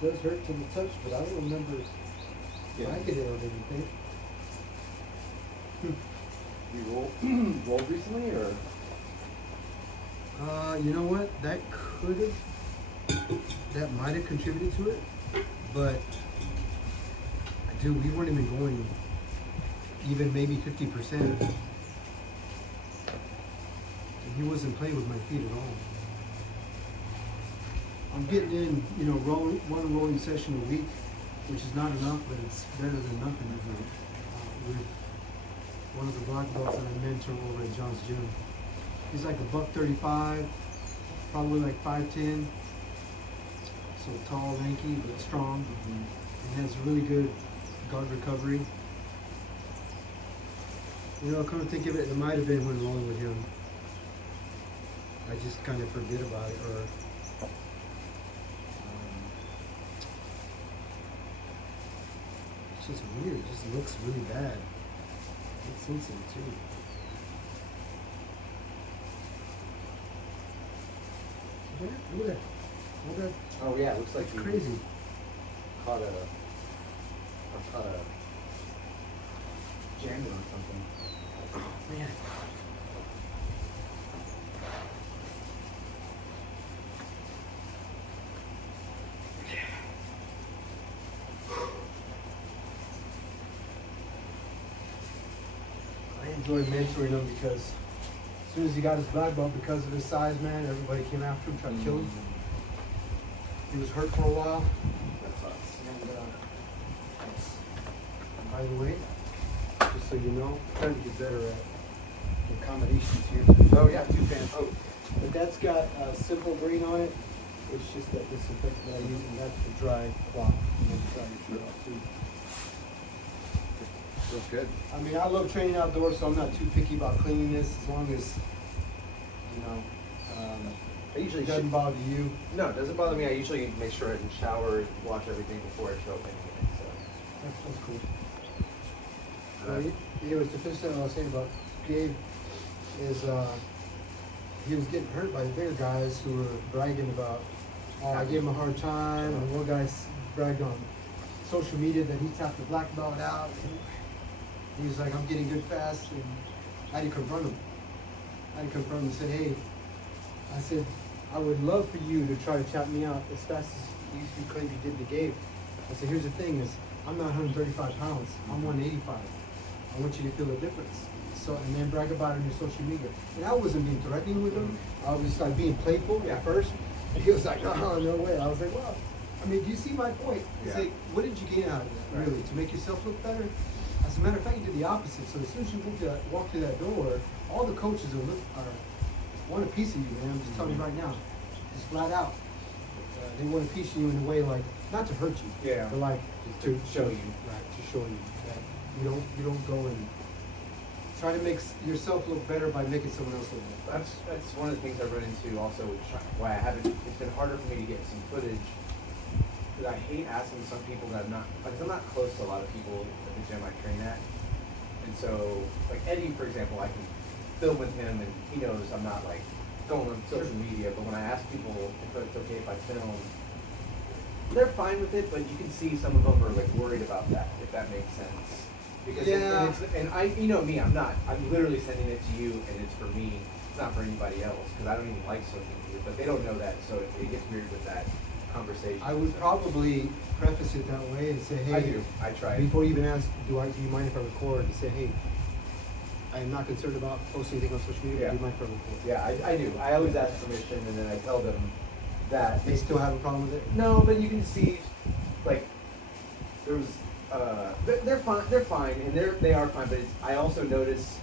it does hurt to the touch, but I don't remember liking it or anything. You rolled recently, or? You know what? That could have, that might have contributed to it, but dude, we weren't even going even maybe 50%. And he wasn't playing with my feet at all. I'm getting in, one rolling session a week, which is not enough, but it's better than nothing. With one of the black belts that I mentor over at John's Gym. He's like $135, probably like 5'10". So tall, lanky, but strong. And has really good guard recovery. Come to think of it, it might have been when rolling with him. I just kind of forget about it, or it's just weird. It just looks really bad. It's sensitive too. Look at that. Look at that. Oh yeah, it looks like It's you crazy. caught a jangle or something. Oh man. I enjoy mentoring him because as soon as he got his black belt, because of his size, man, everybody came after him, tried to kill him. He was hurt for a while. That's us. And by the way, just so you know, I'm trying to get better at the accommodations here. Oh yeah, 2 fans. Oh, But that's got simple green on it. It's just that disinfectant that I use, and that's the dry cloth. And then dry your feet off too. feels good. I mean, I love training outdoors, so I'm not too picky about cleanliness as long as, I usually it doesn't bother you. No, it doesn't bother me. I usually make sure I shower, wash everything before I show up anything. So. That's cool. Anyways, to finish that, what I was saying about Gabe is he was getting hurt by the bigger guys who were bragging about, oh, I gave him a hard time, and one guy bragged on social media that he tapped the black belt out. And he was like, I'm getting good fast, and I had to confront him. And said, hey, I said, I would love for you to try to tap me out as fast as you claim you did to Gabe. I said, here's the thing is, I'm not 135 pounds, I'm 185. I want you to feel the difference. So, and then brag about it on your social media. And I wasn't being threatening with him. I was just like being playful at first. And he was like, oh, no way. I was like, well, I mean, do you see my point? It's like, what did you gain out of it, really? To make yourself look better? As a matter of fact, you did the opposite. So as soon as you walk through that door, all the coaches want a piece of you, man. I'm just telling you right now. Just flat out. They want a piece of you in a way like, not to hurt you. Yeah. But like, to show you. Right, to show you that you don't go and try to make yourself look better by making someone else look better. That's one of the things I run into also, which why I haven't. It's been harder for me to get some footage. Because I hate asking some people that I'm not, because I'm not close to a lot of people at the gym I train at, and so like Eddie, for example, I can film with him, and he knows I'm not like going on social media. But when I ask people if it's okay if I film, they're fine with it. But you can see some of them are like worried about that, if that makes sense. Because and I, you know me, I'm literally sending it to you, and it's for me. It's not for anybody else, because I don't even like social media. But they don't know that, so it gets weird with that conversation. I would probably preface it that way and say, hey, I do. I try. Before you even ask, do you mind if I record? And say, hey, I am not concerned about posting anything on social media. Yeah. Do you mind if I record? Yeah, I do. I always ask permission, and then I tell them that They still have a problem with it? no, but you can see, like, there's they're fine. They're fine, and they are fine. But I also notice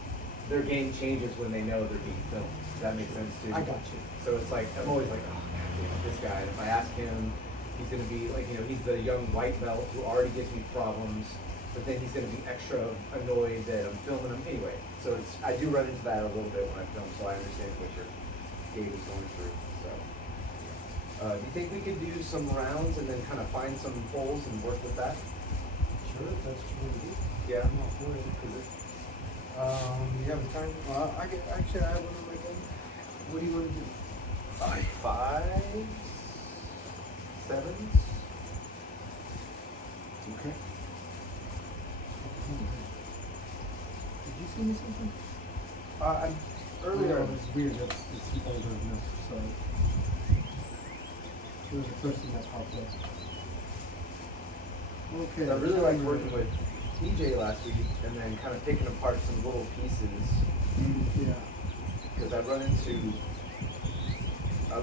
their game changes when they know they're being filmed. Does that make sense too? I got you. So it's like I'm always like, oh, this guy. If I ask him, he's gonna be like, he's the young white belt who already gives me problems. But then he's gonna be extra annoyed that I'm filming him anyway. So I do run into that a little bit when I film. So I understand what your Gabe is going through. So. Do you think we could do some rounds and then kind of find some holes and work with that? Sure, if that's what you want to do. Yeah. I'm all for it. You have the time? Actually, I have one on my phone. What do you want to do? 5, 7. Okay. Did you see me something? Earlier, It's weird. It's older enough. So it was the first thing that popped up. Okay. I really liked working with TJ last week and then kind of picking apart some little pieces. Yeah. Because I run into, I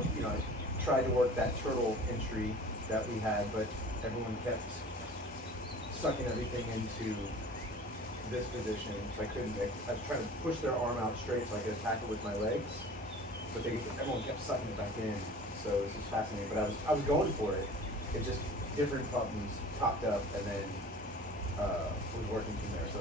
tried to work that turtle entry that we had, but everyone kept sucking everything into this position, so I couldn't. I was trying to push their arm out straight so I could attack it with my legs, but everyone kept sucking it back in. So it was just fascinating. But I was going for it. It just different buttons popped up, and then was working from there. So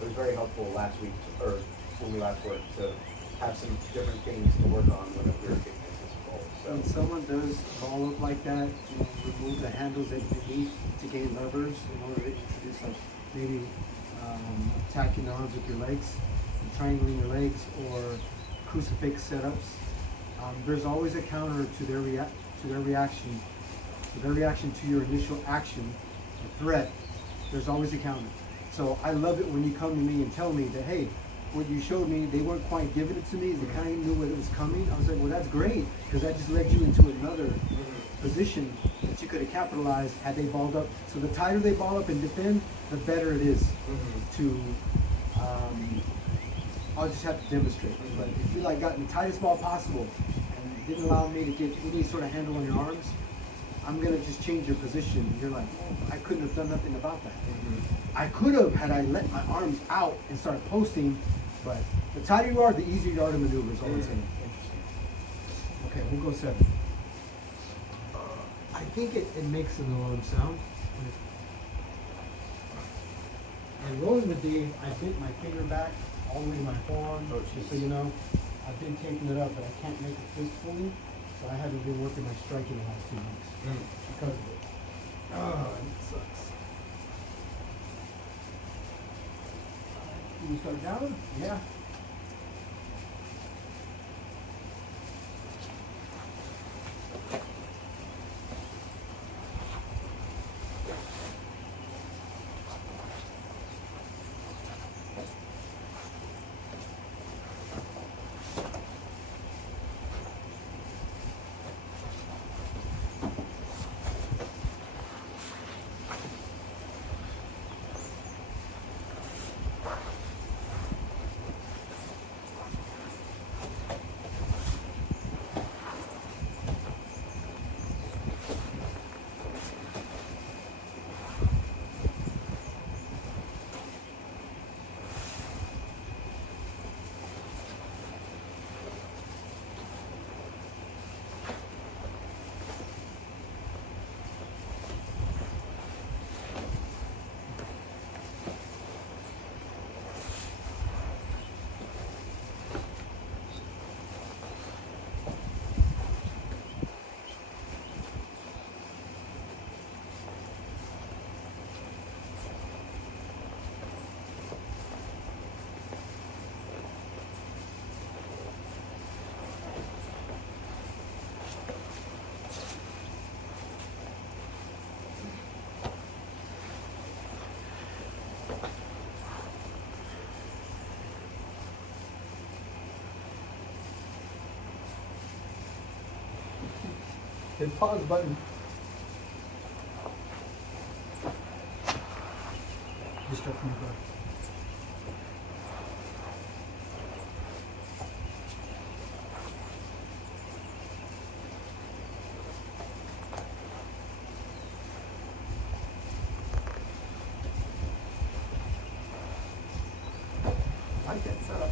it was very helpful last week, or when we last worked, to have some different things to work on when we were getting into this goal. So When someone does ball up like that, you remove the handles that you need to gain levers in order to introduce like maybe attacking the arms with your legs, and triangling your legs, or crucifix setups. There's always a counter to their reaction to your initial action, the threat. There's always a counter. So I love it when you come to me and tell me that, hey, what you showed me, they weren't quite giving it to me. They kind of knew what it was coming. I was like, well, that's great, because that just led you into another position that you could have capitalized had they balled up. So the tighter they ball up and defend, the better it is to. I'll just have to demonstrate. But if you got in the tightest ball possible and didn't allow me to get any sort of handle on your arms, I'm gonna just change your position. You're like, oh, I couldn't have done nothing about that. I could have had I let my arms out and started posting, but the tighter you are, the easier you are to maneuver. Is all I'm saying. Okay, we'll go 7. I think it makes an alarm sound. And rolling with Dave, I bent my finger back all the way to my forearm, just so you know. I've been taking it up, but I can't make it fistfully, so I haven't been working my striking the last 2 months because of it. Oh, it sucks. You start down? Yeah. Hit pause button. Just start from the back. I like that setup.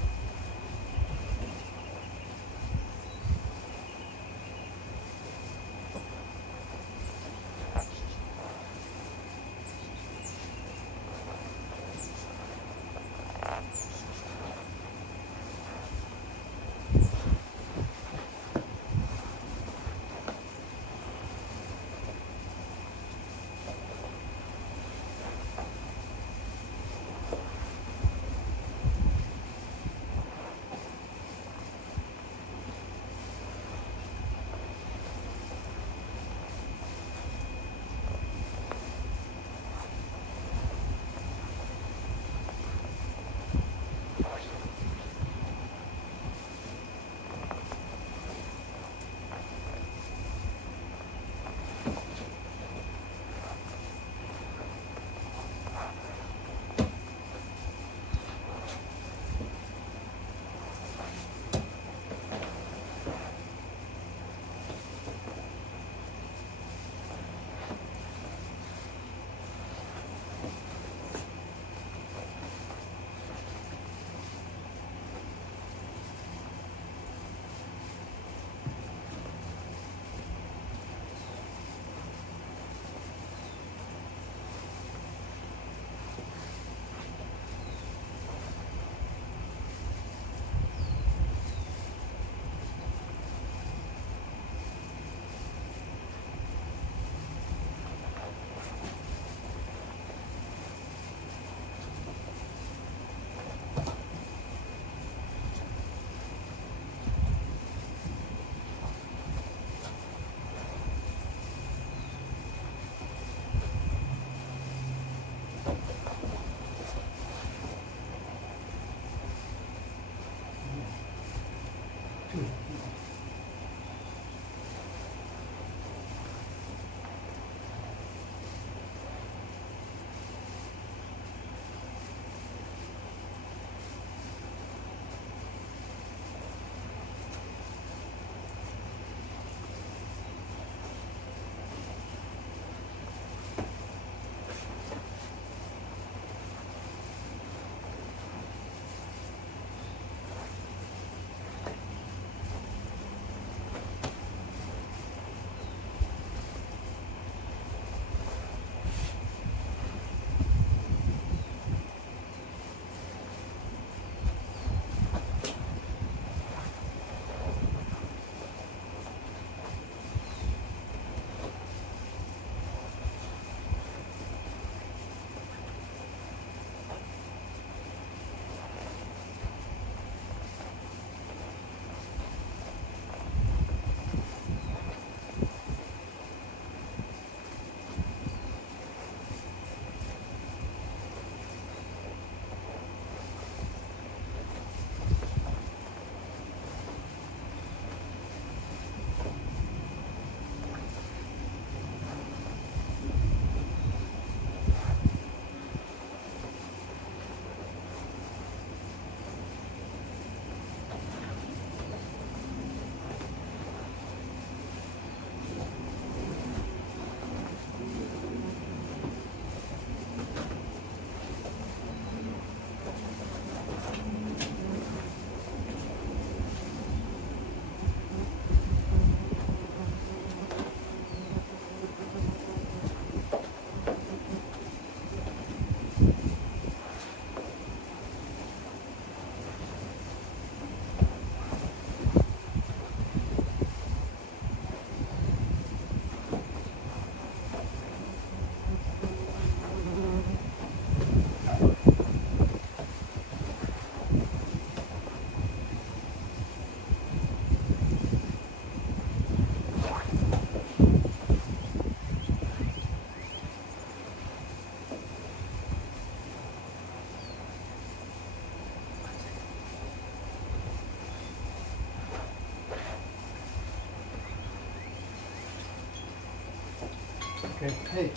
Okay, hey,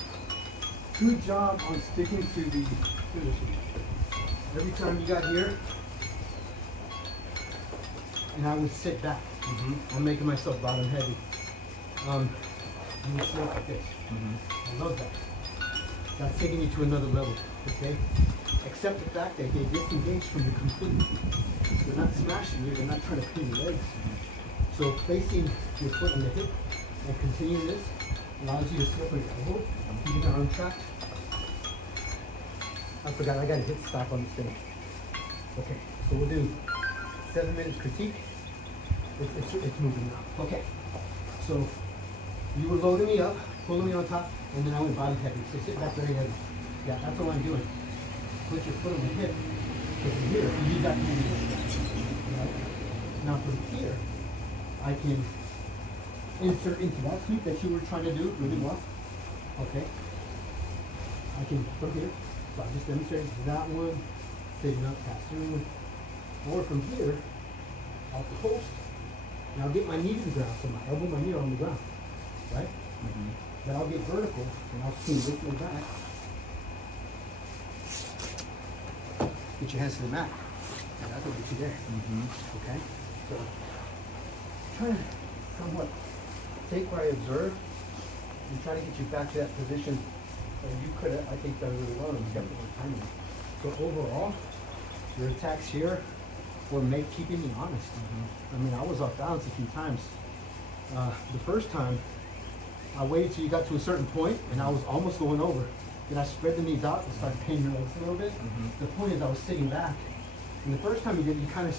good job on sticking to the finishing. Every time you got here, and I would sit back. I'm making myself bottom heavy. You would sit like this. I love that. That's taking you to another level, okay? Accept the fact that they disengage from you completely. They're not smashing you, they're not trying to pin your legs. So placing your foot on the hip and continuing this allows you to separate your elbow, keeping your arm tracked. I forgot, I gotta hit stop on this thing. Okay, so we'll do 7 minutes critique. It's moving now. Okay, so you were loading me up, pulling me on top, and then I went bottom heavy. So sit back very heavy. Yeah, that's all I'm doing. Put your foot on the hip. But from here, you use that to move your right? Now from here, I can insert into that sweep that you were trying to do really well. Okay. I can from here. So I just demonstrated that one, sitting up, pass through. Or from here, I'll post, and I'll get my knee to the ground. So my elbow, my knee are on the ground. Right? Then I'll get vertical, and I'll swing with my back. Get your hands to the mat. And that'll get you there. Okay? So, trying to somewhat take what I observed and try to get you back to that position that you could have, I think, done really well and kept it on timing. So overall, your attacks here were keeping me honest. I mean, I was off balance a few times. The first time, I waited till you got to a certain point and I was almost going over. Then I spread the knees out and started pinning your legs a little bit. The point is I was sitting back. And the first time you did, you kind of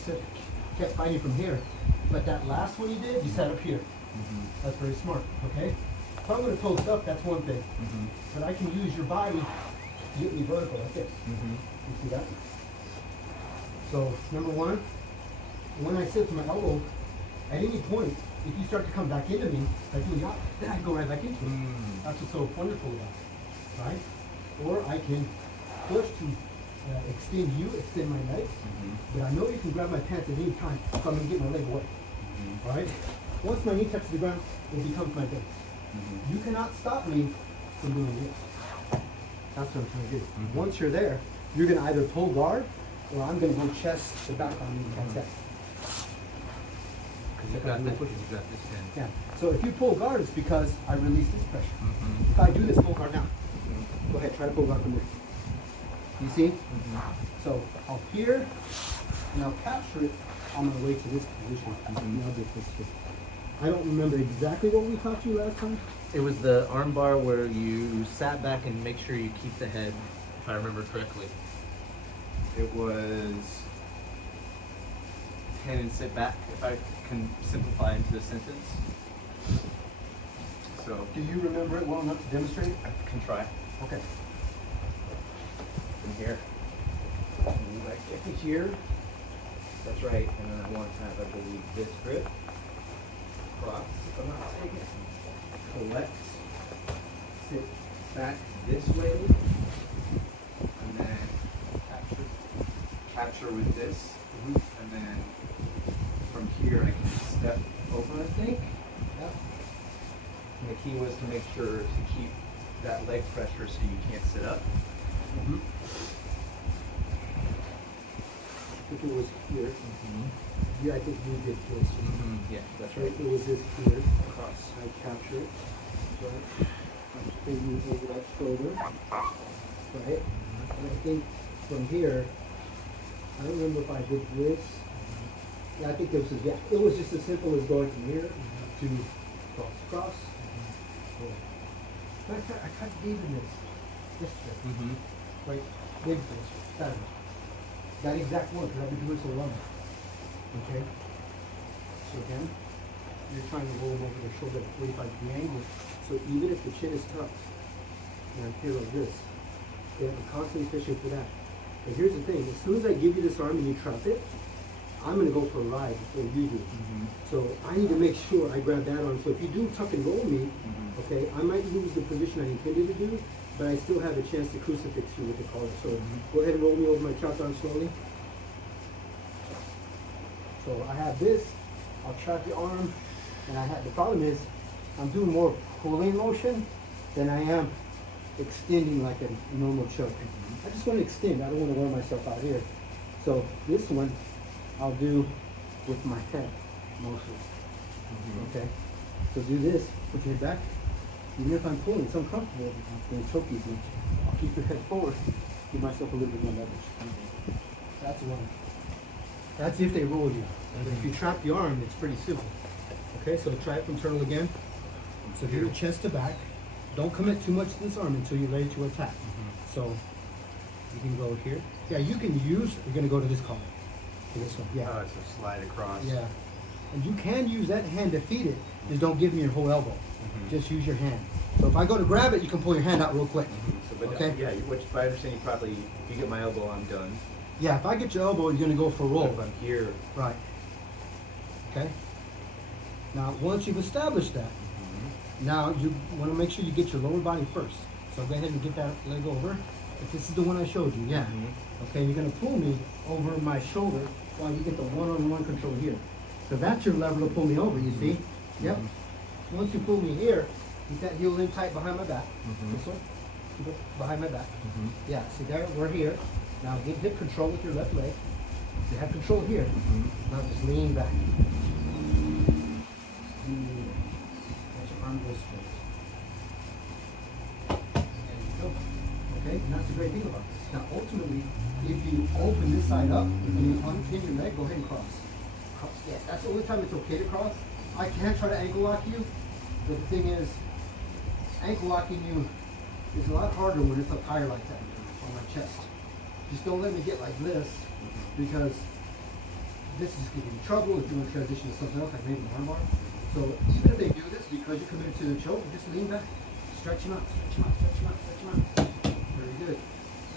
kept fighting from here. But that last one you did, you sat up here. That's very smart, okay? If I'm going to post up, that's one thing. But I can use your body to get me vertical like this. You see that? So, number one, when I sit to my elbow, at any point, if you start to come back into me, like doing that, then I can go right back into it. That's what's so wonderful about it, right? Or I can push to extend you, extend my legs, but I know you can grab my pants at any time, so I'm going to get my leg away, right? Once my knee touches the ground, it becomes my base. You cannot stop me from doing this. That's what I'm trying to do. Once you're there, you're going to either pull guard, or I'm going to go chest to back on you. That's it. Because you've got this pin. Yeah. So if you pull guard, it's because I release this pressure. If I do this, pull guard now. Go ahead, try to pull guard from there. You see? So I'll here, and I'll capture it on my way to this position. And I'll get this here. I don't remember exactly what we taught you last time. It was the arm bar where you sat back and make sure you keep the head, if I remember correctly. It was pin and sit back, if I can simplify into a sentence. So, Do you remember it well enough to demonstrate? I can try. Okay. From here. And I get to here. That's right. And then I want to have, I believe, this grip. Cross, if I'm not mistaken. Collect. Sit back this way. And then capture with this. And then from here I can step over, I think. Yeah. And the key was to make sure to keep that leg pressure so you can't sit up. I think it was here. Yeah, I think you did this. Yeah, that's Right, right. it was this here. Cross. I capture it. Right. I'm spinning over that shoulder. Right? And I think from here, I don't remember if I did this. Yeah, I think this was, yeah. It was just as simple as going from here to cross. I cut David this trip. Right? David this, Saturday. That exact one, because I've been doing so long. Okay? So again, you're trying to roll them over their shoulder at 45 degree angle. So even if the chin is tucked, and I'm here like this, they have a constantly fishing for that. But here's the thing, as soon as I give you this arm and you trap it, I'm gonna go for a ride before you do. So I need to make sure I grab that arm. So if you do tuck and roll me, okay, I might lose the position I intended to do, but I still have a chance to crucifix you with the collar. So go ahead and roll me over my chopped arm slowly. So I have this, I'll trap the arm, and the problem is, I'm doing more pulling motion than I am extending like a normal choke. I just want to extend. I don't want to wear myself out here. So this one, I'll do with my head mostly. Okay. So do this. Put your head back. Even if I'm pulling, it's uncomfortable. It's going to choke easily. I'll keep your head forward. Give myself a little bit more leverage. That's one. That's if they roll you. If you trap the arm, it's pretty simple. Okay, so try it from turtle again. So do your chest to back. Don't commit too much to this arm until you're ready to attack. So you can go here. Yeah, you can use, you're gonna go to this column. To this one, yeah. Oh, it's a slide across. Yeah. And you can use that hand to feed it. Just don't give me your whole elbow. Just use your hand. So if I go to grab it, you can pull your hand out real quick. So, but Okay. yeah, which if I understand, you probably, if you get my elbow, I'm done. Yeah, if I get your elbow, you're gonna go for a But roll. if I'm here, Right. Okay. Now, once you've established that, now you want to make sure you get your lower body first. So go ahead and get that leg over. If this is the one I showed you, yeah. Okay, you're gonna pull me over my shoulder while you get the one-on-one control here. So that's your lever to pull me over, you see? Yep. Once you pull me here, keep that heel in tight behind my back. This one, keep it behind my back. Yeah, see there, we're here. Now get hip control with your left leg. You have control here. Now just lean back. Let your arm go straight. There you go. Okay, and that's the great thing about this. Now ultimately, if you open this side up and you unpin your leg, go ahead and cross. Cross, yes, that's the only time it's okay to cross. I can try to ankle lock you, but the thing is, ankle locking you is a lot harder when it's up higher like that on my chest. Just don't let me get like this, because this is just giving you trouble if you want to transition to something else, like maybe an armbar. So even if they do this, because you're committed to the choke, just lean back, stretch them out, stretch them out, stretch them out, stretch them out. Very good.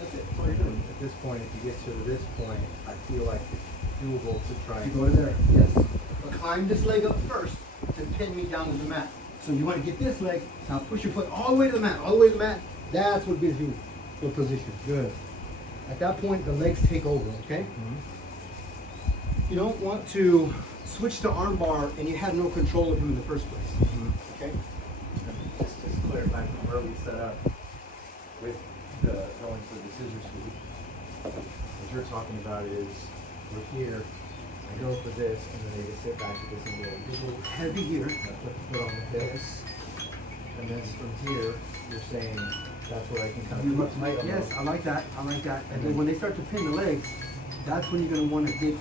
That's it. That's all you're doing. at this point, if you get to this point, I feel like it's doable to try You and. go to there, yes. But climb this leg up first to pin me down to the mat. So you want to get this leg, now push your foot all the way to the mat, all the way to the mat. That's what gives you the position. Good. At that point, the legs take over, okay? You don't want to switch to armbar and you have no control of him in the first place. Okay? Just to clarify from where we set up with the going for the scissor sweep, what you're talking about is we're here, I go for this, and then they just sit back to this and go. A little heavy here. I put the foot on the hips, and then from here, you're saying that's where I can kind of You put my elbow. yes, I like that. I like that. And then when they start to pin the legs, that's when you're going to want to get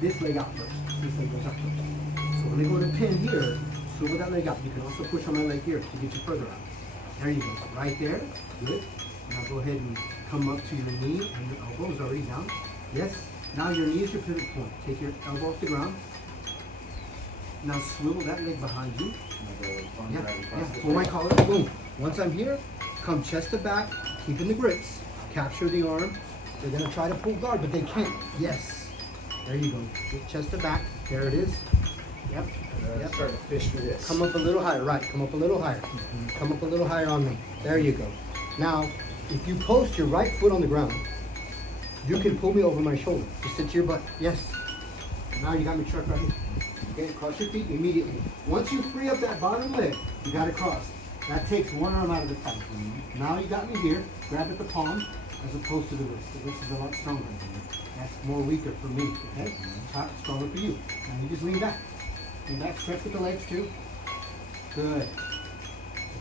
this leg out first. This leg goes out first. So when they go to pin here, swivel that leg out. You can also push on my leg here to get you further out. There you go. Right there. Good. Now go ahead and come up to your knee, and your elbow is already down. Yes. Now your knee is your pivot point. Take your elbow off the ground. Now swivel that leg behind you. Yeah, pull my collar, boom. Once I'm here, come chest to back, keeping the grips, capture the arm. They're gonna try to pull guard, but they can't. Yes. There you go. Get chest to back. There it is. Yep. Yep. Start to fish for this. Come up a little higher, right. Come up a little higher. Come up a little higher on me. There you go. Now, if you post your right foot on the ground, you can pull me over my shoulder. Just sit to your butt. Yes. Now you got me trucked right here. Okay, cross your feet immediately. Once you free up that bottom leg, you got to cross. That takes one arm out of the fight. Now you got me here. Grab at the palm as opposed to the wrist. The wrist is a lot stronger. That's more weaker for me. Okay, stronger for you. Now you just lean back. Lean back. Stretch with the legs too. Good.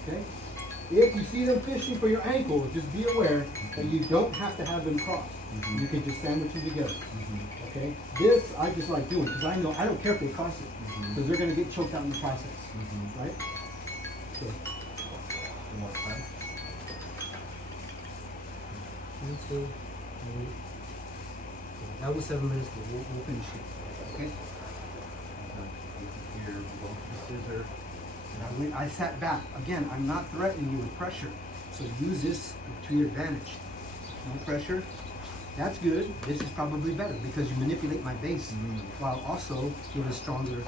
Okay. If you see them fishing for your ankle, just be aware that you don't have to have them cross. You can just sandwich them together. Okay. This I just like doing because I know I don't care if they cross it because they're going to get choked out in the process. Right. Good. One more time. 1, 2, 3. That was 7 minutes, but we'll finish it. Okay. Here, both the scissor. And I sat back. Again, I'm not threatening you with pressure. So use this to your advantage. No pressure. That's good. This is probably better because you manipulate my base while also give a stronger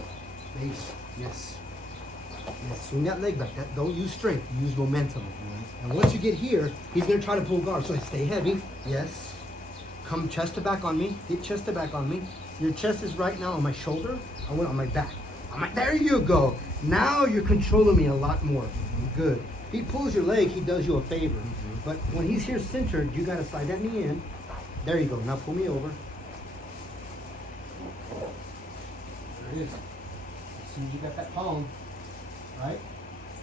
base. Yes. Yes. Swing that leg back. Don't use strength. Use momentum. And once you get here, he's going to try to pull guard. So stay heavy. Yes. Come chest to back on me. Get chest to back on me. Your chest is right now on my shoulder. I went on my back. There you go. Now you're controlling me a lot more. Good. he pulls your leg, he does you a favor. Mhm. But when he's here centered, you gotta slide that knee in. There you go. Now pull me over. There it is. As soon as you got that palm, right?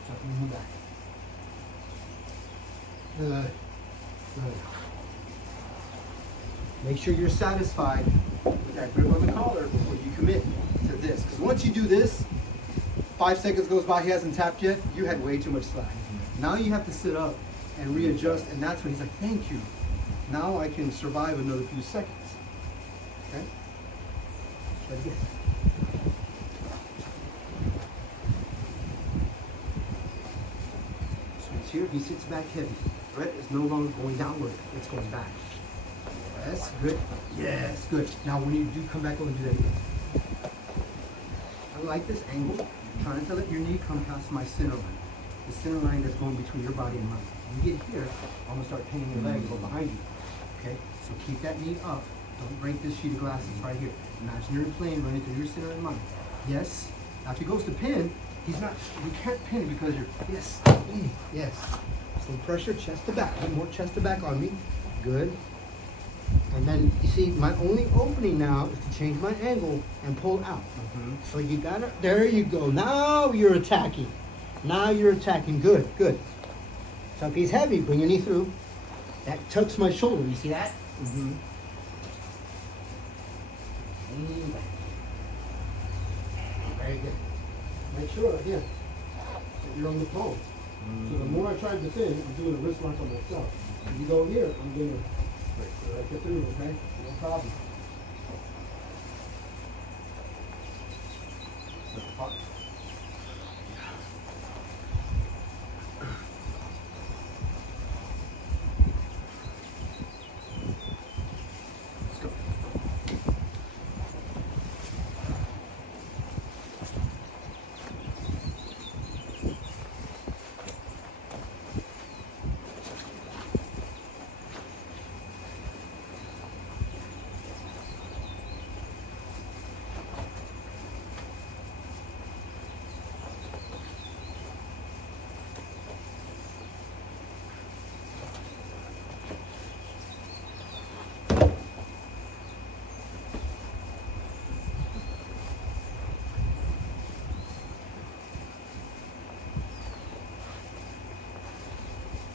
Jump in the back. Good. Good. Make sure you're satisfied with that grip on the collar before you commit to this. Because once you do this, 5 seconds goes by, he hasn't tapped yet, you had way too much slack. Now you have to sit up and readjust, and that's when he's like, thank you. Now I can survive another few seconds. Okay? Try it again. Switch here, he sits back heavy. Threat is no longer going downward, it's going back. Yes, good. Yes, good. Now when you do come back over and do that again. I like this angle. Trying to let your knee come past my center line. The center line that's going between your body and mine. When you get here, I'm gonna start pinning your leg, go behind you. Okay? So keep that knee up. Don't break this sheet of glasses right here. Imaginary plane running through your center and mine. Yes. Now if he goes to pin, he's not, you can't pin because you're, yes, yes. Some pressure, chest to back. Get more chest to back on me. Good. And then, you see, my only opening now is to change my angle and pull out. So you gotta, there you go. Now you're attacking. Now you're attacking. Good, good. So if he's heavy, bring your knee through. That tucks my shoulder. You see that? Lean back. Very good. Make sure, again, that you're on the phone. So the more I try to defend, I'm doing a wrist lock on myself. If you go here, I'm doing a right get through, okay? No problem. Let's go.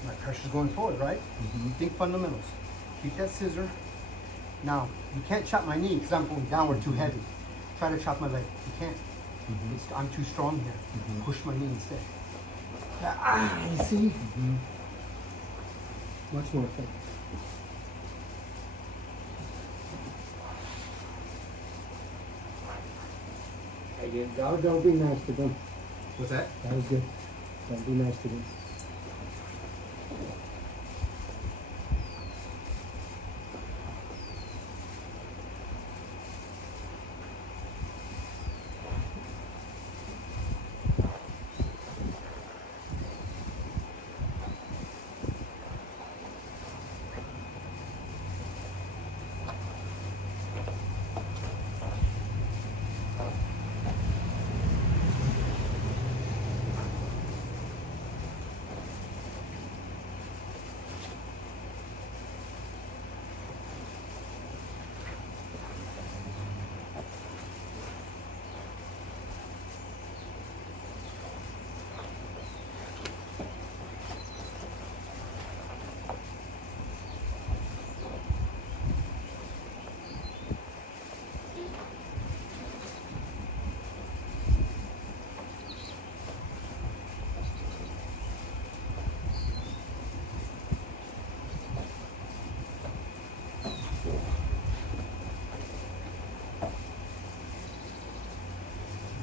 My pressure's going forward, right? Think fundamentals. Keep that scissor. Now, you can't chop my knee because I'm going downward too heavy. Try to chop my leg. You can't. I'm too strong here. Push my knee instead. You see? Much more effective. Don't be nice to them. What's that? That was good. Don't be nice to them.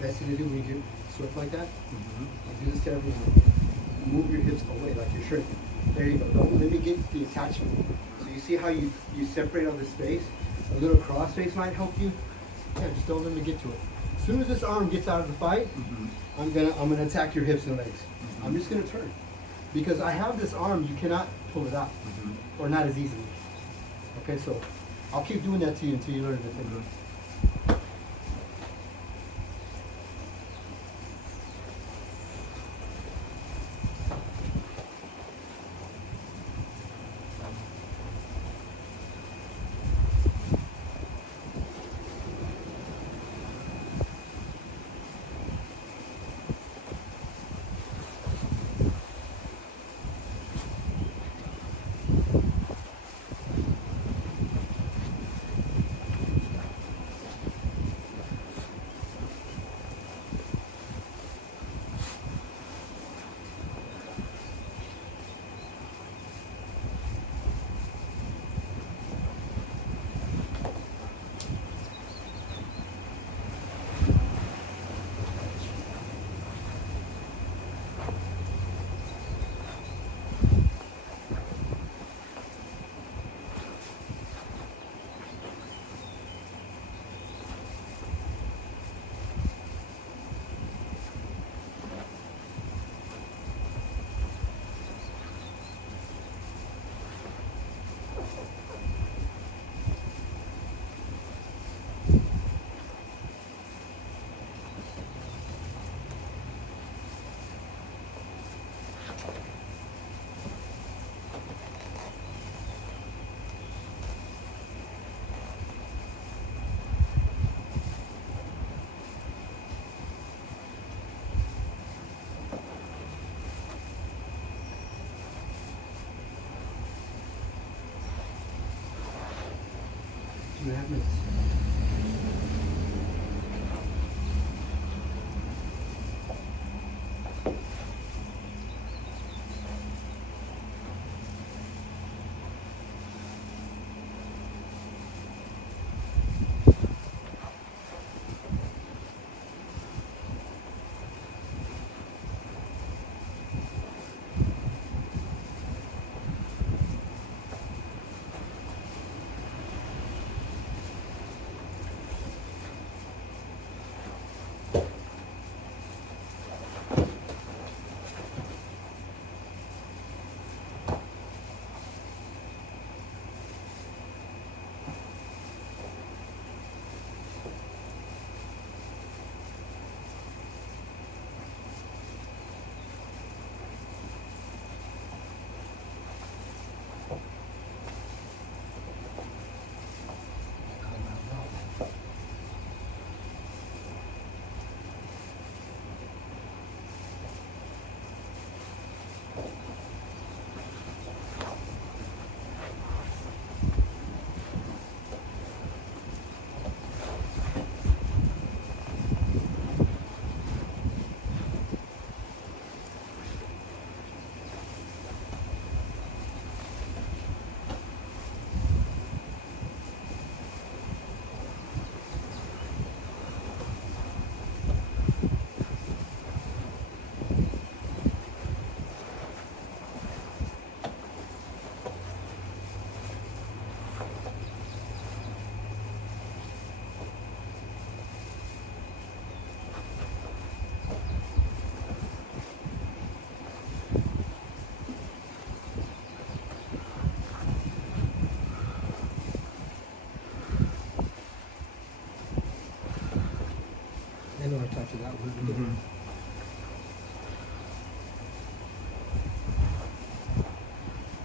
Best thing to do when you get swift like that, I do this to everyone. Move your hips away like you're shrinking. There you go. Don't let me get the attachment. So you see how you separate all this space? A little cross space might help you. Yeah, just don't let me get to it. As soon as this arm gets out of the fight, I'm gonna attack your hips and legs. I'm just gonna turn. Because I have this arm, you cannot pull it out. Or not as easily. Okay, so I'll keep doing that to you until you learn the thing. 5 minutes. I know I taught you that one.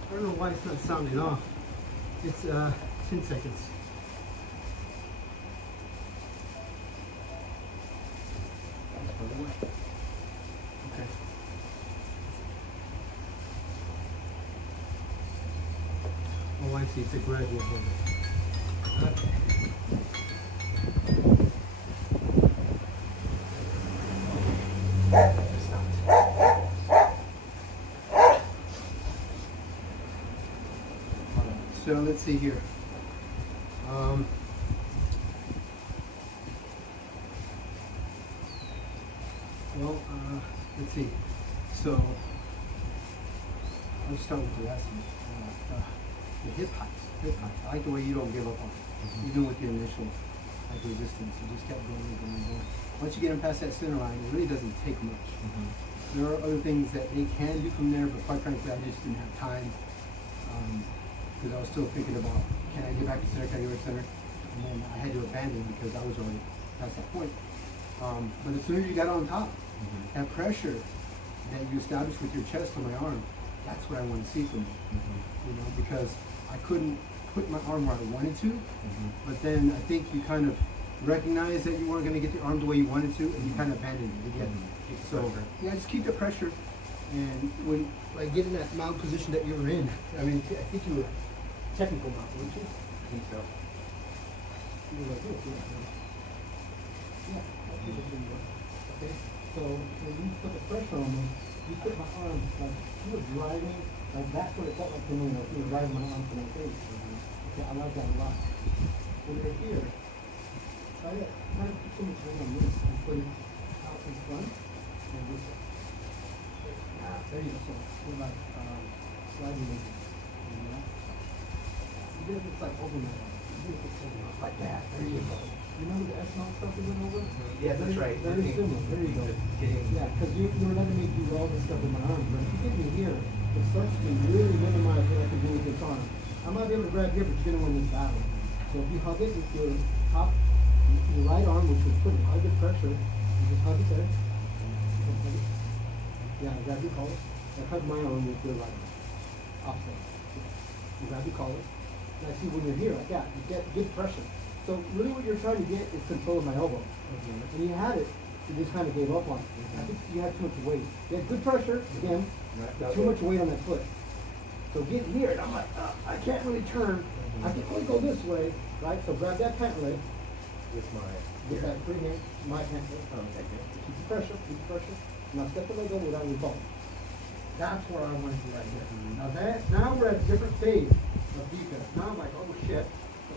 I don't know why it's not sounding off. It's 10 seconds. Okay. Oh, I see. It's a gradual build. Okay. So let's see here. Let's see. So I'll start with the last one. The hip height. I like the way you don't give up on it. Even with your initial resistance, you just kept going and going and going. Once you get them past that center line, it really doesn't take much. There are other things that they can do from there, but quite frankly, I just didn't have time. Because I was still thinking about, can I get back to center, can I get back to center? And then I had to abandon because I was already past that point. But as soon as you got on top, that pressure that you established with your chest on my arm, that's what I want to see from you. You know, because I couldn't put my arm where I wanted to, but then I think you kind of recognized that you weren't going to get the arm the way you wanted to, and you kind of abandoned it again. So yeah, just keep the pressure. And when like get in that mount position that you were in, I mean, I think you were technical mount, weren't you? I think so. You were like, oh, yeah, I think that's where you were. Okay, so when you put the pressure on me, you put my arm like you were driving, like that's what it felt like to me, like you were driving my arm to my face. Okay, I like that a lot. When you're here, try to kind of put so much weight on this and put it out in front and this way. There you go. So you're like sliding it, you know. Even if it's like over my arm, even if it's like that. There you go. You remember the S-mount stuff we went over? Yeah, that's right. Very similar. There you go. Yeah, because you were letting me do all this stuff with my arm, but if you get me here, it starts to really minimize what I can do with this arm. I might be able to grab here, but you're gonna win this battle. So if you hug it with your top, your right arm, which was putting a lot of good pressure, you just hug it there. Yeah, grab your collar. I hug my arm with your right arm. Opposite. You grab your collar. And I see when you're here like that, you get good pressure. So really what you're trying to get is control of my elbow. And you had it, you just kind of gave up on it. I think you had too much weight. You had good pressure, again, but too much weight on that foot. So get here, and I'm like, I can't really turn. I can only go this way, but right? So grab that pant leg, With my. with that free hand, my pant leg. Oh, okay, good. Keep the pressure, keep the pressure. Now step the leg over without your ball. That's where I want to do right here. Now we're at a different phase of defense. Now I'm like, oh shit,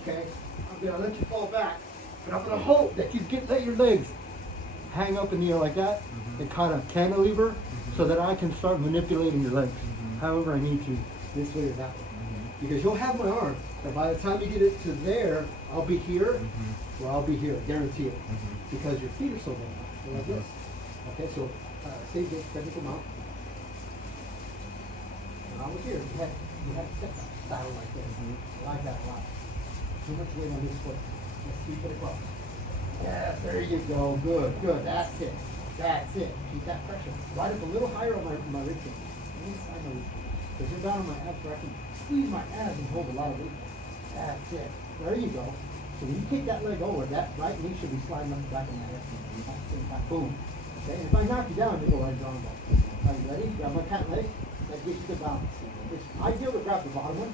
okay, I'm gonna let you fall back, but I'm gonna hope that you let your legs hang up in the air like that and kind of cantilever so that I can start manipulating your legs however I need to, this way or that way. Because you'll have my arm, but by the time you get it to there, I'll be here, or I'll be here, guarantee it. Because your feet are so long, they're like this. Okay, so save this technical mount. When I was here, you had to step back, saddle like this. I like that a lot. Too much weight on this foot. Let's sweep it across. Yes, there you go. Good, good. That's it. That's it. Keep that pressure. Right up a little higher on my rib cage. Inside my rib cage. Because you're down on my abs, where I can squeeze my abs and hold a lot of weight. That's it. There you go. So when you kick that leg over, that right knee should be sliding up the back of my head. Boom. Okay, and if I knock you down, you go right down. Are you ready? Grab my pant leg. That gives you the balance. It's ideal to grab the bottom one.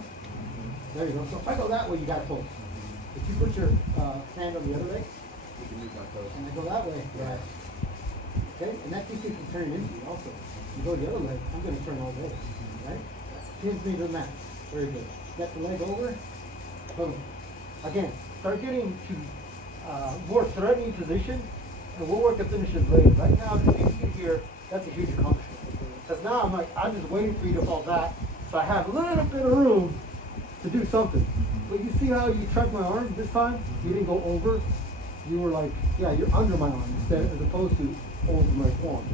There you go. So if I go that way, you got to pull. If you put your hand on the other leg, You can move my toes. and I go that way, right. Okay, and that keeps you from turning into you also. You go the other leg, I'm going to turn all day. Right? Pins me to the mat. Very good. Step the leg over. Boom. Again, start getting to more threatening position, and we'll work the finishes later. Right now, if you get here, that's a huge accomplishment. Because now I'm just waiting for you to fall back, so I have a little bit of room to do something. But you see how you tracked my arm this time? You didn't go over. You were like, yeah, you're under my arm instead, as opposed to over my forearm.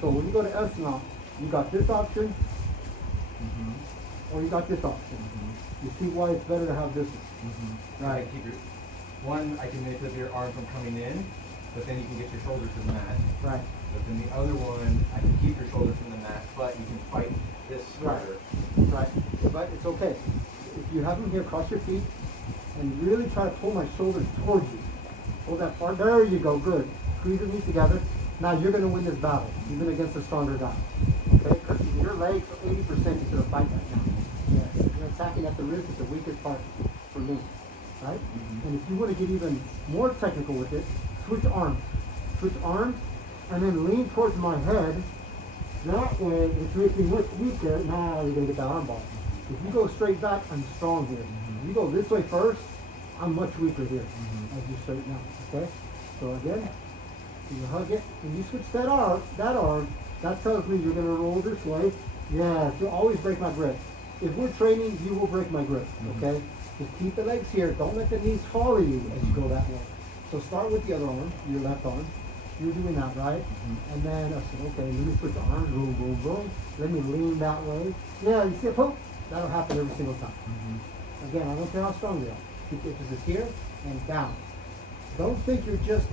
So when you go to S now, you got this option, or you got this option. You see why it's better to have this one. Right. Keep your I can manipulate your arm from coming in, but then you can get your shoulders to the mat. Right. But then the other one, I can keep your shoulders from the mat, but you can fight this harder. Right. But it's okay. If you have them here, cross your feet, and really try to pull my shoulders towards you. Pull that far. There you go. Good. Squeeze your knees together. Now you're going to win this battle, even against a stronger guy. Okay? Because your legs, 80% into the fight right now. Yes. You're attacking at the wrist is the weakest part for me. Right? And if you want to get even more technical with it, switch arms. Switch arms, and then lean towards my head. That way, it's making me much weaker. Now you're going to get that arm ball. If you go straight back, I'm strong here. If you go this way first, I'm much weaker here as you straighten out. Okay? So again, you hug it, and you switch that arm, that tells me you're going to roll this way. Yeah, you'll always break my grip. If we're training, you will break my grip. Okay? Just keep the legs here. Don't let the knees follow you as you go that way. So start with the other arm, your left arm. You're doing that, right? And then I said, okay, let me switch arms, boom, boom, boom. Let me lean that way. Yeah, you see a poke? That'll happen every single time. Again, I don't care how strong you are. Keep the emphasis here and down. Don't think you're just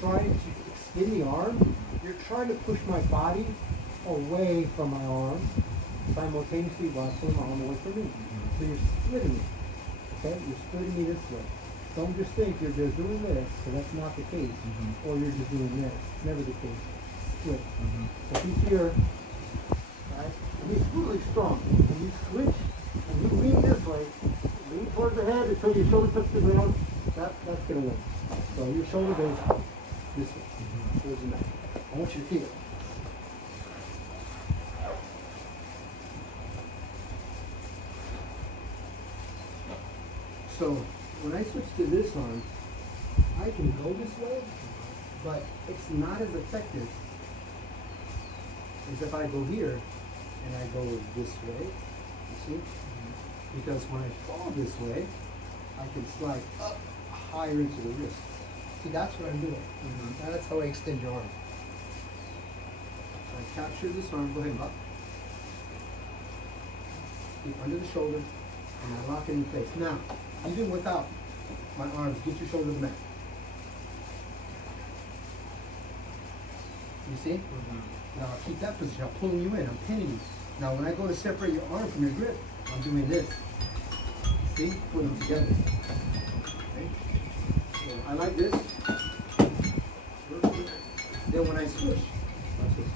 trying to extend the arm. You're trying to push my body away from my arm simultaneously while pulling my arm away from me. So you're splitting it. Okay? You're splitting me this way. Don't just think you're just doing this, because that's not the case. Or you're just doing this. It's never the case. Split. So he's here, right? And he's really strong. And you switch, and you lean this way. Lean towards the head until your shoulder touches the ground. That's going to win. So your shoulder goes this way. Towards the neck. I want you to feel it. So when I switch to this arm, I can go this way, but it's not as effective as if I go here and I go this way, you see? Because when I fall this way, I can slide up higher into the wrist. See, that's what I'm doing. That's how I extend your arm. I capture this arm, go ahead and lock. Keep under the shoulder, and I lock it in place. Now, even without my arms, get your shoulder to the mat. You see? Now I'll keep that position. I'm pulling you in. I'm pinning you. Now when I go to separate your arm from your grip, I'm doing this. See? Putting them together. Okay? So I like this. Then when I switch, watch this.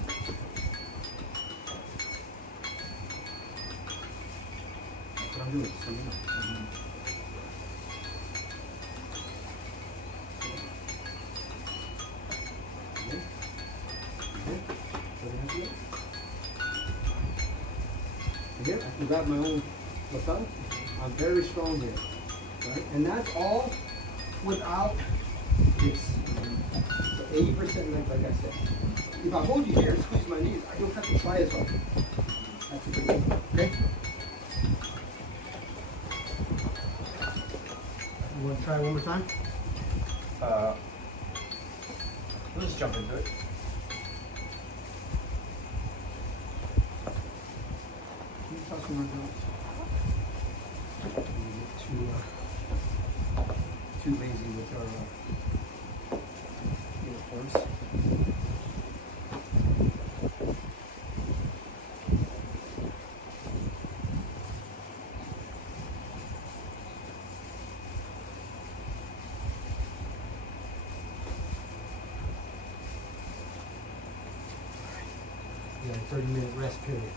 That's what I'm doing. So you know. Here, I can grab my own lapel. I'm very strong here, right? And that's all without this. So 80% length, like I said. If I hold you here and squeeze my knees, I don't have to try as hard. That's a good thing, okay? You want to try one more time? Let's jump into it. Can you toss them around? Too lazy with our uniforms. Yeah, 30-minute rest period.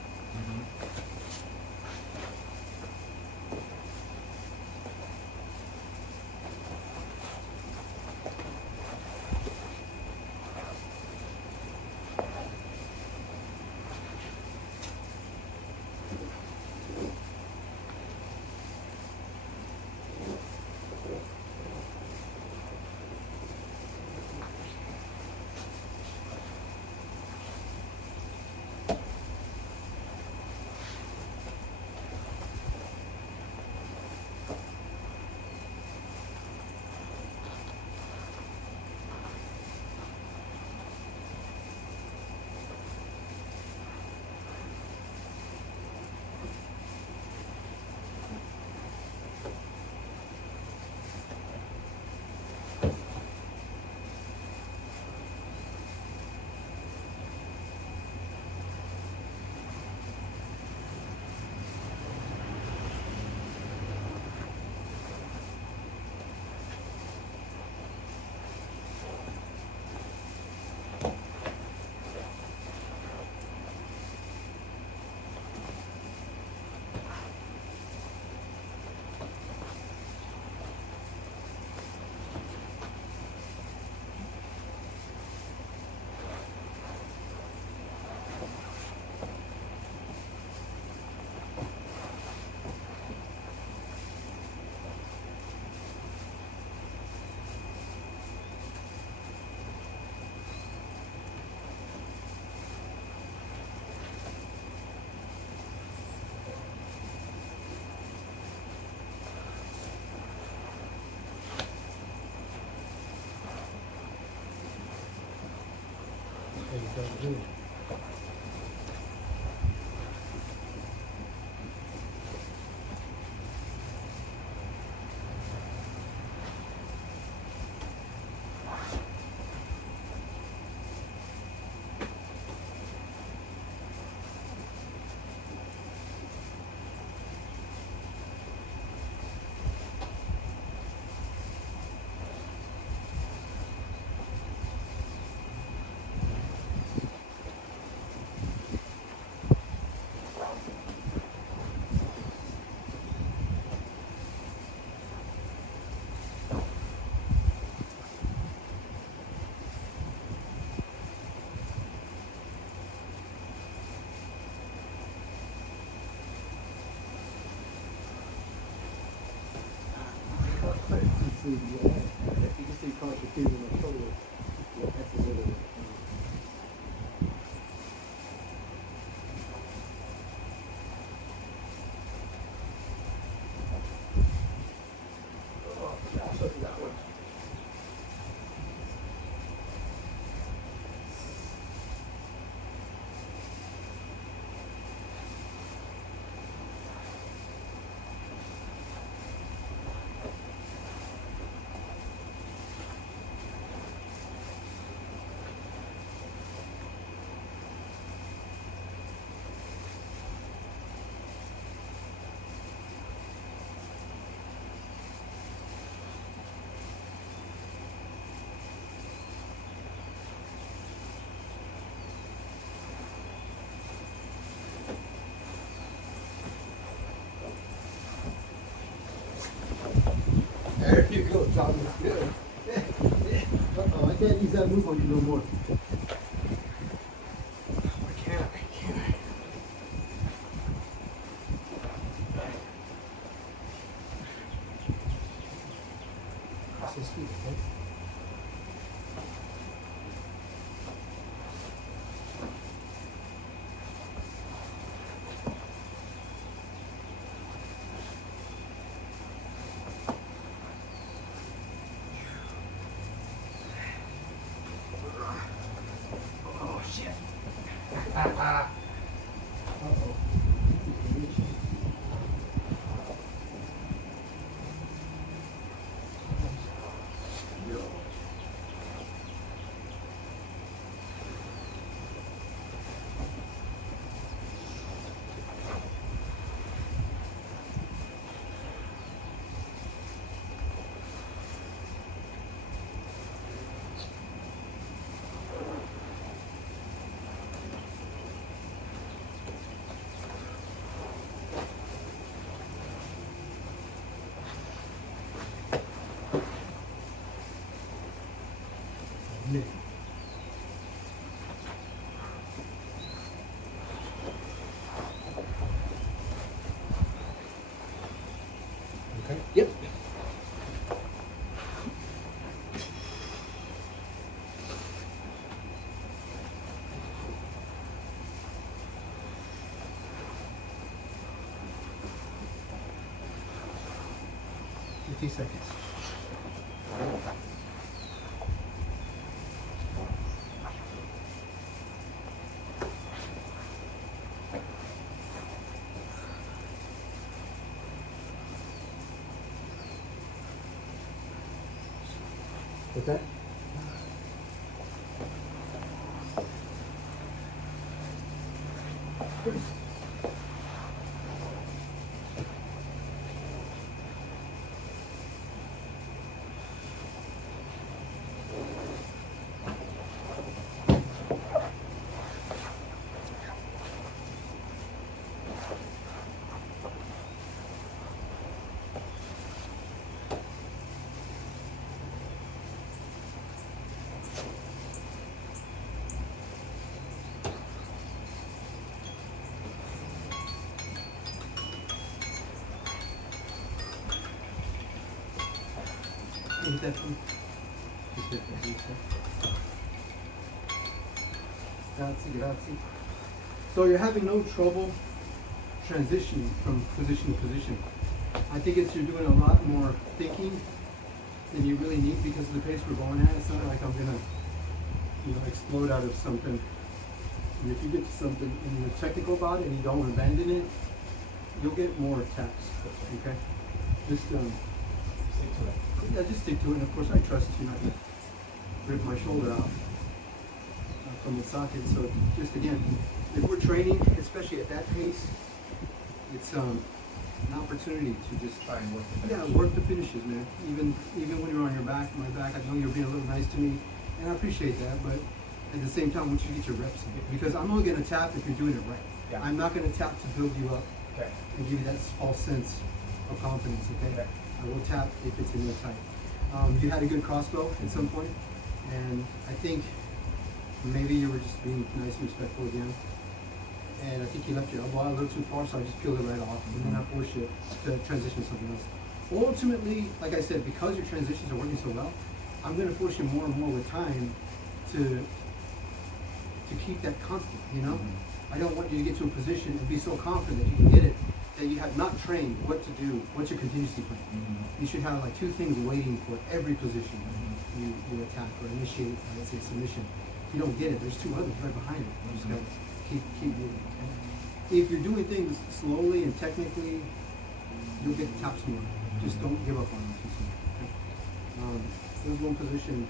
There you go. You can see caught the feet on the shoulder. That's a little. There you go, Tommy. Good. Uh-oh, I can't use that move on you no more. Why can't I? relax his feet, okay? Oh, shit. Uh-oh. Nick. Okay. Yep. Seconds. What's that? Eat that one. Grazie, grazie. So you're having no trouble transitioning from position to position. I think it's you're doing a lot more thinking than you really need because of the pace we're going at. It's not like I'm gonna, explode out of something. And if you get to something and you're technical about it and you don't abandon it, you'll get more taps. Okay? Just stick to it. Yeah, just stick to it. And of course, I trust you not to rip my shoulder out from the socket. So just again, if we're training, especially at that pace, it's an opportunity to just Try and work the finish. work the finishes, man. Even when you're on your back, my back, I know you're being a little nice to me, and I appreciate that. But at the same time, once you get your reps in, because I'm only gonna tap if you're doing it right. Yeah. I'm not gonna tap to build you up Okay. and give you that false sense of confidence. Okay. Okay. I will tap if it's in your tight. You had a good crossbow at some point, and I think maybe you were just being nice and respectful again. And I think you left your elbow out a little too far, so I just peeled it right off, and then I forced you to transition to something else. Ultimately, like I said, because your transitions are working so well, I'm going to force you more and more with time to keep that constant. I don't want you to get to a position and be so confident that you can get it that you have not trained what to do, what's your contingency plan. You should have like 2 things waiting for every position you attack or initiate, let's say submission. If you don't get it, there's 2 others right behind it. You just gotta keep moving. Okay? If you're doing things slowly and technically, you'll get the taps more. Just don't give up on them too soon. Okay? There's one position.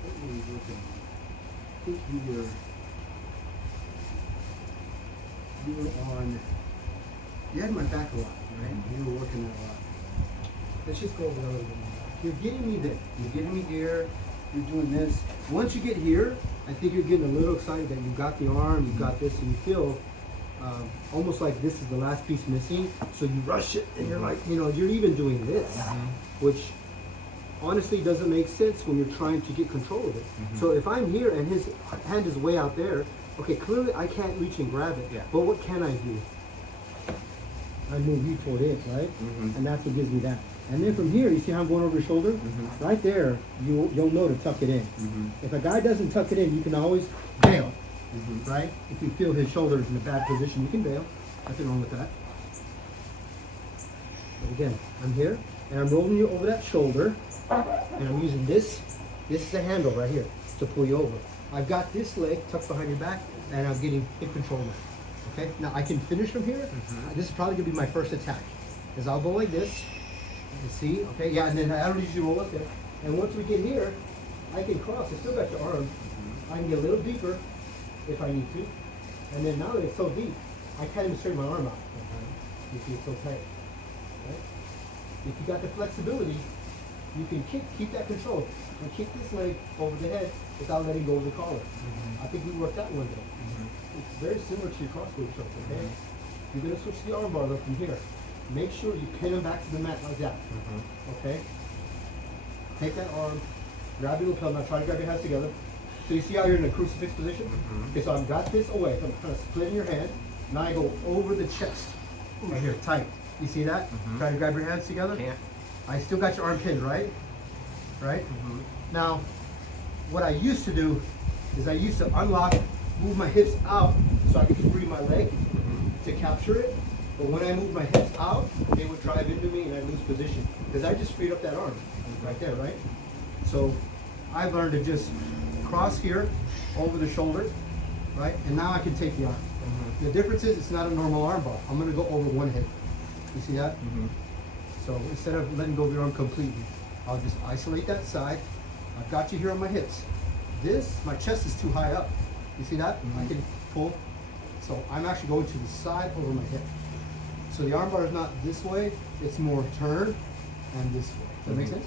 What were we looking at? I think you had my back a lot, right? You were working that a lot. Let's just go over that a little bit more. You're getting me there. You're getting me here. You're doing this. Once you get here, I think you're getting a little excited that you got the arm, you got this, and you feel almost like this is the last piece missing. So you rush it, and you're like, you're even doing this, which honestly doesn't make sense when you're trying to get control of it. So if I'm here and his hand is way out there, okay, clearly I can't reach and grab it. Yeah. But what can I do? I move you toward it, right? And that's what gives me that. And then from here, you see how I'm going over your shoulder? Mhm. Right there, you'll know to tuck it in. Mhm. If a guy doesn't tuck it in, you can always bail, Mhm. right? If you feel his shoulders in a bad position, you can bail. Nothing wrong with that. But again, I'm here, and I'm rolling you over that shoulder, and I'm using this. This is a handle right here to pull you over. I've got this leg tucked behind your back, and I'm getting hip control now. Okay, now I can finish from here. This is probably gonna be my first attack, is I'll go like this. You see, okay, yeah, and then I don't usually roll up there. And once we get here, I can cross. I still got your arm. I can get a little deeper if I need to. And then now that it's so deep, I can't even straighten my arm out. You see, it's so tight. Right? If you got the flexibility, you can keep that control and kick this leg over the head without letting go of the collar. I think we worked that one day. It's very similar to your crossbow choke, okay? You're gonna switch the arm bar though from here. Make sure you pin them back to the mat like that. Okay? Take that arm, grab your lapel, now try to grab your hands together. So you see how you're in a crucifix position? Okay, so I've got this away, so I'm kind of splitting your hand. Now I go over the chest. Right here, tight. You see that? Try to grab your hands together. Can't. I still got your arm pinned, right? Right? Now, what I used to do is I used to unlock, move my hips out so I could free my leg to capture it. But when I moved my hips out, they would drive into me and I'd lose position. Because I just freed up that arm right there, right? So I've learned to just cross here over the shoulder, right? And now I can take the arm. The difference is it's not a normal arm bar. I'm gonna go over one hip. You see that? So instead of letting go of your arm completely, I'll just isolate that side. I've got you here on my hips. This, my chest is too high up. You see that? I can pull. So I'm actually going to the side over my hip. So the arm bar is not this way, it's more turn and this way. Does that make sense?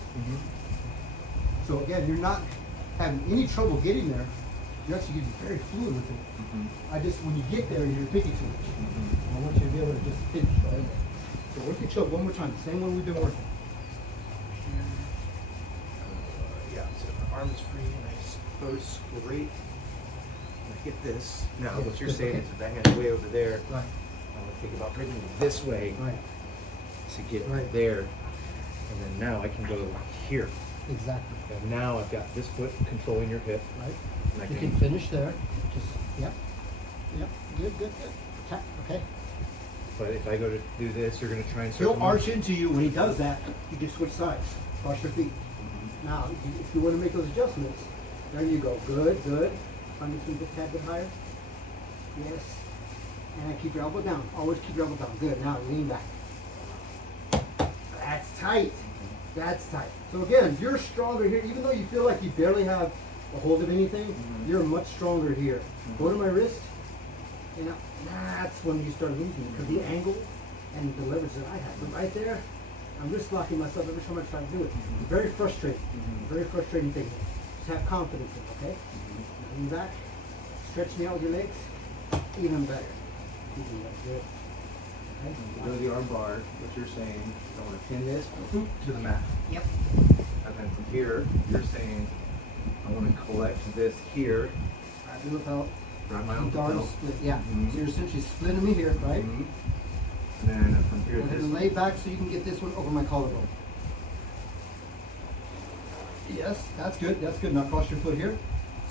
So again, you're not having any trouble getting there. You're actually getting very fluid with it. I just, when you get there, you're picking too much. I want you to be able to just finish right there. So work your choke one more time, same one we've been working. Yeah, so the arm is free and I suppose straight. And I get this. Now, Yeah, what you're that's saying okay. is that hand's way over there. Right, I'm gonna think about bringing it this way right, to get Right. there. And then now I can go here. exactly, And now I've got this foot controlling your hip. right? And I You can finish there, just, yep, good, good. Tap, okay. But if I go to do this, you're gonna try and He'll circle. arch into you. When he does that, you just switch sides, cross your feet. Now, if you want to make those adjustments, there you go. Good, good. Find this one just a tad bit higher. Yes. And keep your elbow down. Always keep your elbow down. Good. Now lean back. That's tight. That's tight. So again, you're stronger here. Even though you feel like you barely have a hold of anything, you're much stronger here. Go to my wrist. You know, that's when you start losing it, because the angle and the leverage that I have. But right there, I'm wrist locking myself every time I try to do it. It's very frustrating. Very frustrating thing. Just have confidence in it, okay? Now lean back, stretch me out with your legs, even better. Even better. Good. Okay? Go to the arm bar, what you're saying, I wanna pin this to the mat. Yep. And then from here, you're saying, I wanna collect this here, Grab your lapel. grab my own Keep the arms lapel. split. Yeah. Mhm. So you're essentially splitting me here, right? Mhm. And then from here, Go ahead this. and lay back so you can get this one over my collarbone. Yes, that's good. That's good. Now cross your foot here.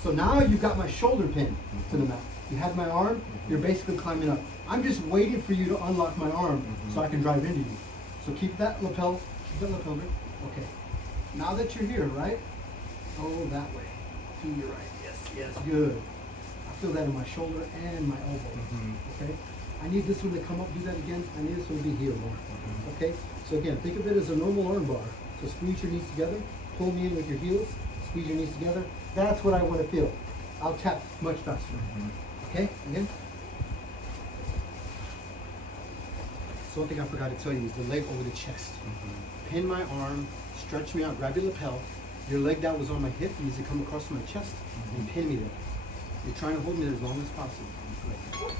So now you've got my shoulder pinned to the mat. You have my arm. You're basically climbing up. I'm just waiting for you to unlock my arm so I can drive into you. So keep that lapel. Keep that lapel grip. Okay. Now that you're here, right? Go that way. To your right. Yes. Yes. Good. I feel that in my shoulder and my elbow. Okay. I need this one to come up, do that again. I need this one to be here more. Okay? So again, think of it as a normal arm bar. So squeeze your knees together, pull me in with your heels, squeeze your knees together. That's what I want to feel. I'll tap much faster. Okay? Again. So one thing I forgot to tell you is the leg over the chest. Pin my arm, stretch me out, grab your lapel. Your leg that was on my hip needs to come across my chest and pin me there. You're trying to hold me there as long as possible. Good.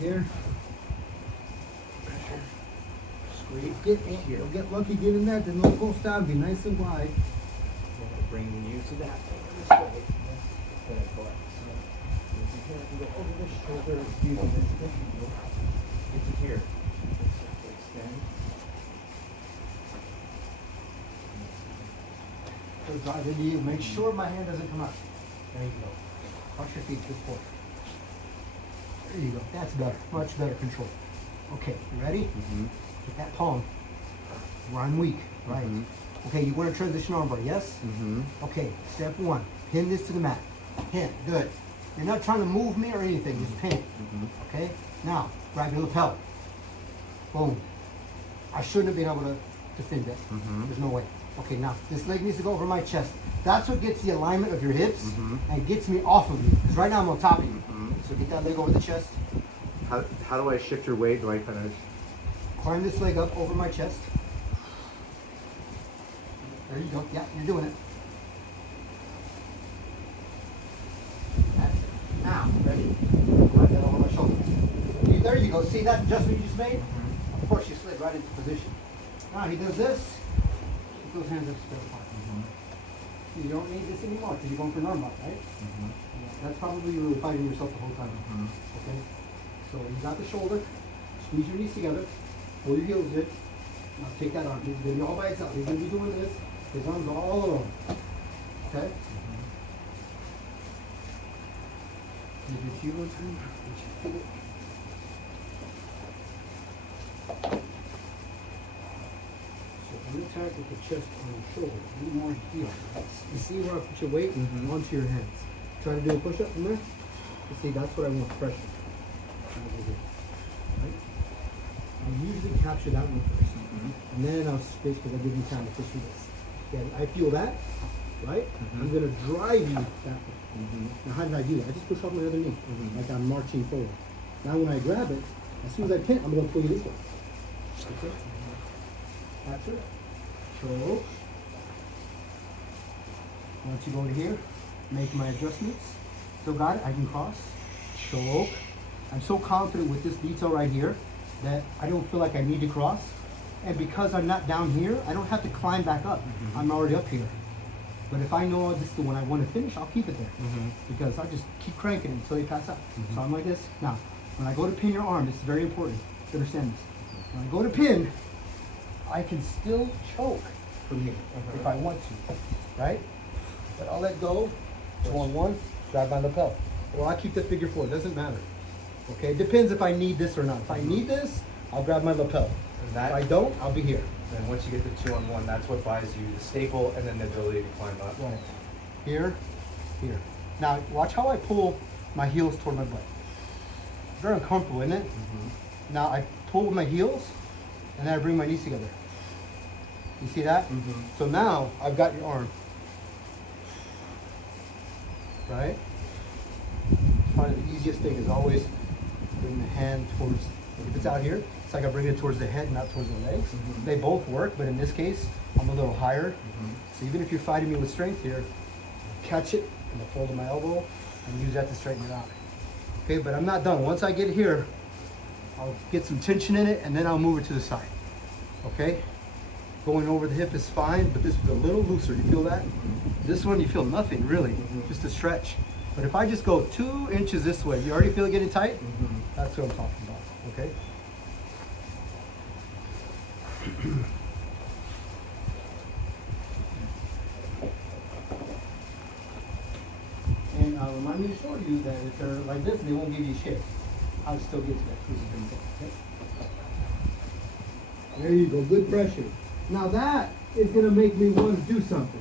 Here. Squeeze Get here. you'll get lucky, get in there, then don't go down, be nice and wide. Bringing you to that. This way. It's gonna collect. So, if you can go over the shoulder, using this, get to here. So drive into you. Make sure my hand doesn't come out. There you go. Watch your feet to the floor. There you go. That's better. Much better control. Okay, you ready? Mm-hmm. Get that palm where I'm weak. Right. Mhm. Okay, you want to transition armbar, yes? Mm-hmm. Okay, step one. Pin this to the mat. Pin. Good. You're not trying to move me or anything. Just pin it. Mm-hmm. Okay? Now, grab your lapel. Boom. I shouldn't have been able to defend that. Mhm. There's no way. Okay, now, this leg needs to go over my chest. That's what gets the alignment of your hips Mhm. and gets me off of you. Because right now I'm on top of you. Mhm. So get that leg over the chest. How do I shift your weight? Do I kind of? Climb this leg up over my chest. There you go. Yeah, you're doing it. That's it. Now, ready? Climb that over my shoulder. There you go. See that adjustment you just made? Of course, you slid right into position. Now he does this. Keep those hands up still apart. You don't need this anymore because you're going for an arm lock, right? That's probably you were fighting yourself the whole time. Okay? So you got the shoulder. Squeeze your knees together. Pull your heels in. Now take that arm. He's going to be all by itself. He's going to be doing this. His arms are all alone. Okay? Give your heel a turn. Get your feet. So I'm attack with the chest on your shoulder. A little more heel. You see where I put your weight? Mhm. Onto your hands. Try to do a push-up from there. You see, that's what I want, pressure. Right? I usually capture that one first. And then I'll switch because I'll give you time to push through this. Yeah, I feel that, right? I'm going to drive you that way. Now, how did I do that? I just push off my other knee, like I'm marching forward. Now, when I grab it, as soon as I pin, I'm going to pull you this way. Okay? That's it. Choke. Once you go to here, make my adjustments. Still got it? I can cross. Choke. I'm so confident with this detail right here that I don't feel like I need to cross. And because I'm not down here, I don't have to climb back up. I'm already up here. But if I know this is the one I want to finish, I'll keep it there. Because I just keep cranking it until they pass out. So I'm like this. Now, when I go to pin your arm, this is very important to understand this. When I go to pin, I can still choke from here if I want to, right? But I'll let go, 2-on-1, grab my lapel. Or I'll keep the figure 4, doesn't matter. Okay, depends if I need this or not. If I need this, I'll grab my lapel. If I don't, I'll be here. And once you get the 2-on-1, that's what buys you the staple and then the ability to climb up. Right. Here, here. Now, watch how I pull my heels toward my butt. Very uncomfortable, isn't it? Now, I pull with my heels, and then I bring my knees together. You see that? So now, I've got your arm. Right? Probably the easiest thing is always bring the hand towards, if it's out here, it's like I bring it towards the head, not towards the legs. They both work, but in this case, I'm a little higher. So even if you're fighting me with strength here, catch it in the fold of my elbow and use that to straighten it out. Okay, but I'm not done. Once I get here, I'll get some tension in it and then I'll move it to the side. Okay? Going over the hip is fine, but this is a little looser. You feel that? This one, you feel nothing really, just a stretch. But if I just go 2 inches this way, you already feel it getting tight? That's what I'm talking about, okay? And remind me to show you that if they're like this, they won't give you shit. I'll still get to that crucible, okay? There you go, good pressure. Now that is gonna make me want to do something.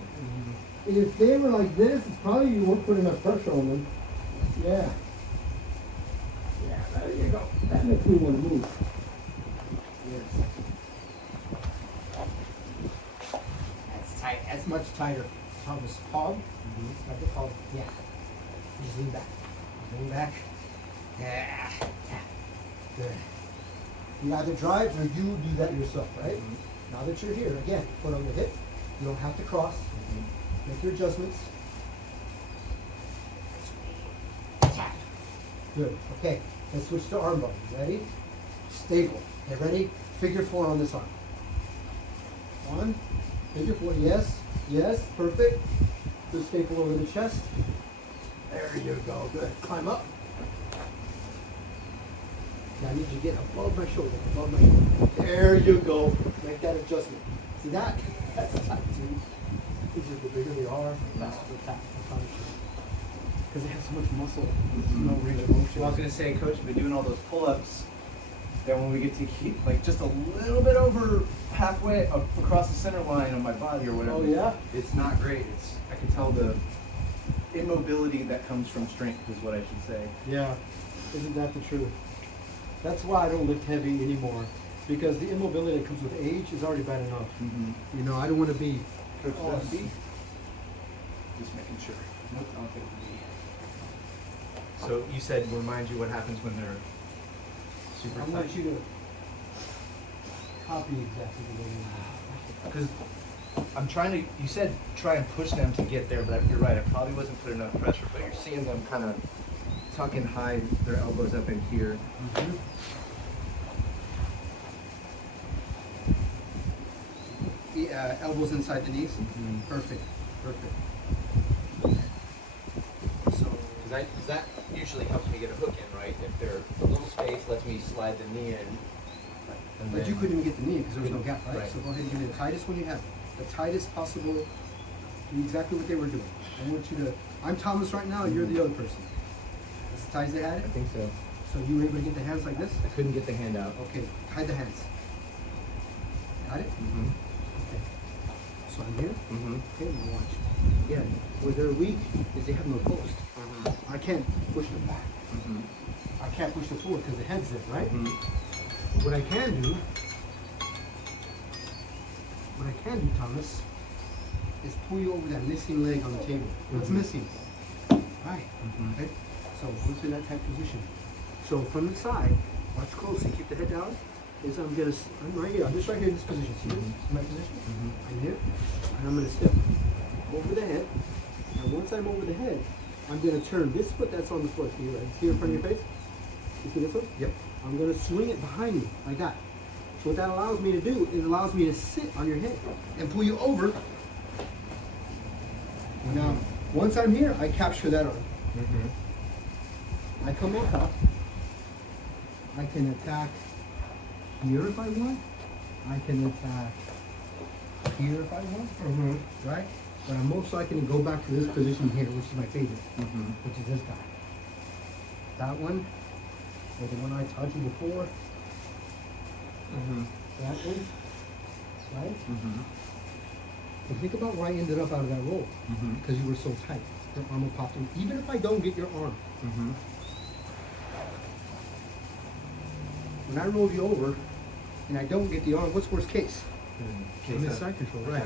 If they were like this, it's probably you weren't putting enough pressure on them. Yeah. Yeah, there you go. That makes me want to move. Yes. That's tight. That's much tighter. Thomas Hog. Like the hog. Yeah. Just lean back. Lean back. Yeah. Good. You either drive or you do that yourself, right? Now that you're here, again, foot on the hip. You don't have to cross. Make your adjustments. Tap. Good. Okay. Let's switch to arm bar. Ready? Staple. Okay, ready? Figure 4 on this arm. 1. Figure 4. Yes. Yes. Perfect. Good staple over the chest. There you go. Good. Climb up. Now I need you to get above my shoulder, above my shoulder. There you go. Make that adjustment. See that? That's tight, dude. It's just the bigger they are, the faster the tap. I promise you. Because they have so much muscle, there's no range of motion. Well, I was gonna say, Coach, you've been doing all those pull-ups. Then when we get to keep like just a little bit over halfway across the center line on my body or whatever. Oh, yeah? It's not great. I can tell the immobility that comes from strength is what I should say. Yeah, isn't that the truth? That's why I don't lift heavy anymore, because the immobility that comes with age is already bad enough. Mm-hmm. You know, I don't want to be. Coach, Oh, that B? Just making sure. Nope, I don't think it's B. So you said remind you what happens when they're super I tight. want you to copy exactly the way you want. Because I'm trying to, you said try and push them to get there, but you're right, I probably wasn't putting enough pressure, but you're seeing them kind of tuck and hide their elbows up in here. Mm-hmm. Elbows inside the knees. Mhm. Perfect. Perfect. So, Because that usually helps me get a hook in, right? If there's a little space, lets me slide the knee in. And but then- you couldn't even get the knee because there was no gap, right? Right. So go ahead and give me the tightest one you have. The tightest possible. Do exactly what they were doing. I want you to. I'm Thomas right now. You're the other person. As tight as they had I it. think so. So you were able to get the hands like this. I couldn't get the hand out. Okay. Hide the hands. Got it. Mm-hmm. Okay. So I'm here. Mm-hmm. Okay, now watch. Yeah, where they're weak is they have no post. I can't push them back. Mm-hmm. I can't push them forward because the head's there, right? Mm-hmm. What I can do, Thomas, is pull you over that missing leg on the table. What's Mhm. missing? Right. Mhm. Okay. So go to that type position. So from the side, watch closely. Keep the head down. Is I'm right here. I'm just right here in this position. See this? Mhm. See my position? Mhm. I'm here, and I'm gonna step over the head. And once I'm over the head, I'm gonna turn this foot that's on the floor. See right here in front of your face? You see this one? Yep. I'm gonna swing it behind me, like that. So what that allows me to do, it allows me to sit on your head and pull you over. Now, once I'm here, I capture that arm. Mm-hmm. I come on top. I can attack here if I want. I can attack here if I want. Mm-hmm. Right? But I'm most likely to go back to this position here, which is my favorite, Mm-hmm. which is this guy. That one, or the one I taught you before. Mm-hmm. That one, right? Mm-hmm. But think about where I ended up out of that roll, Mm-hmm. because you were so tight. Your arm will pop in. Even if I don't get your arm, Mm-hmm. when I roll you over and I don't get the arm, what's worst case? Okay, I'm in side control, right?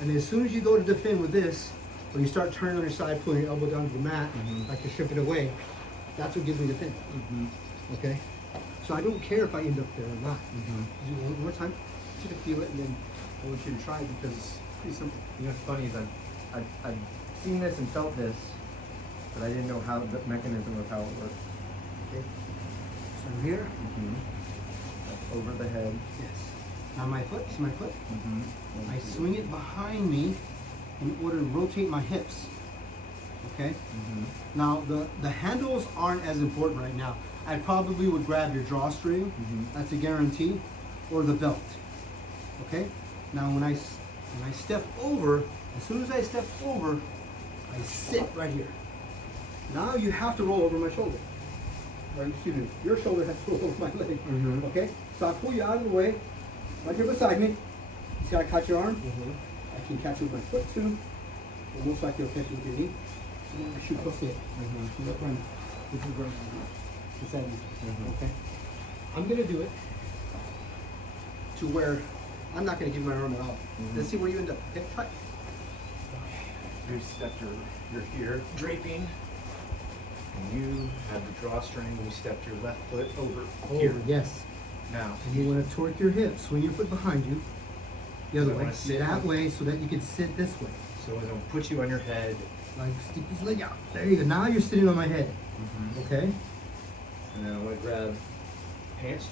And as soon as you go to defend with this, when you start turning on your side, pulling your elbow down to the mat, Mhm. like you're stripping away, that's what gives me the pin. Mm-hmm. Okay? So I don't care if I end up there or not. Mm-hmm. Do it one more time. I want you to feel it, and then I want you to try it because it's pretty simple. You know what's funny is I've seen this and felt this, but I didn't know how the mechanism of how it worked. Okay? So I'm here. Mm-hmm. Over the head. Yes. Now my foot, see my foot? Mm-hmm. I swing it behind me in order to rotate my hips. Okay? Mm-hmm. Now the handles aren't as important right now. I probably would grab your drawstring, Mhm. that's a guarantee, or the belt. Okay? Now when I step over, as soon as I step over, I sit right here. Now you have to roll over my shoulder. Or excuse me, your shoulder has to roll over my leg. Mhm. Okay? So I pull you out of the way, right here beside me. See how I caught your arm? Mm-hmm. I can catch you with my foot too. Or most likely I'll catch you with your knee. And then I shoot close to it. Mm-hmm. So look right now. This is right now. Beside me. Mhm. Okay? I'm gonna do it to where I'm not gonna give my arm at all. Mhm. Let's see where you end up. Okay, cut. You stepped your here draping, and you had the drawstring. And you stepped your left foot over here. Yes. Now, And you wanna torque your hips, swing your foot behind you. The other I way. wanna sit That on- way so that you can sit this way. so I'm gonna put you on your head. Like stick this leg out. There you go. Now you're sitting on my head. Mm-hmm. Okay? And then I'm gonna grab pants.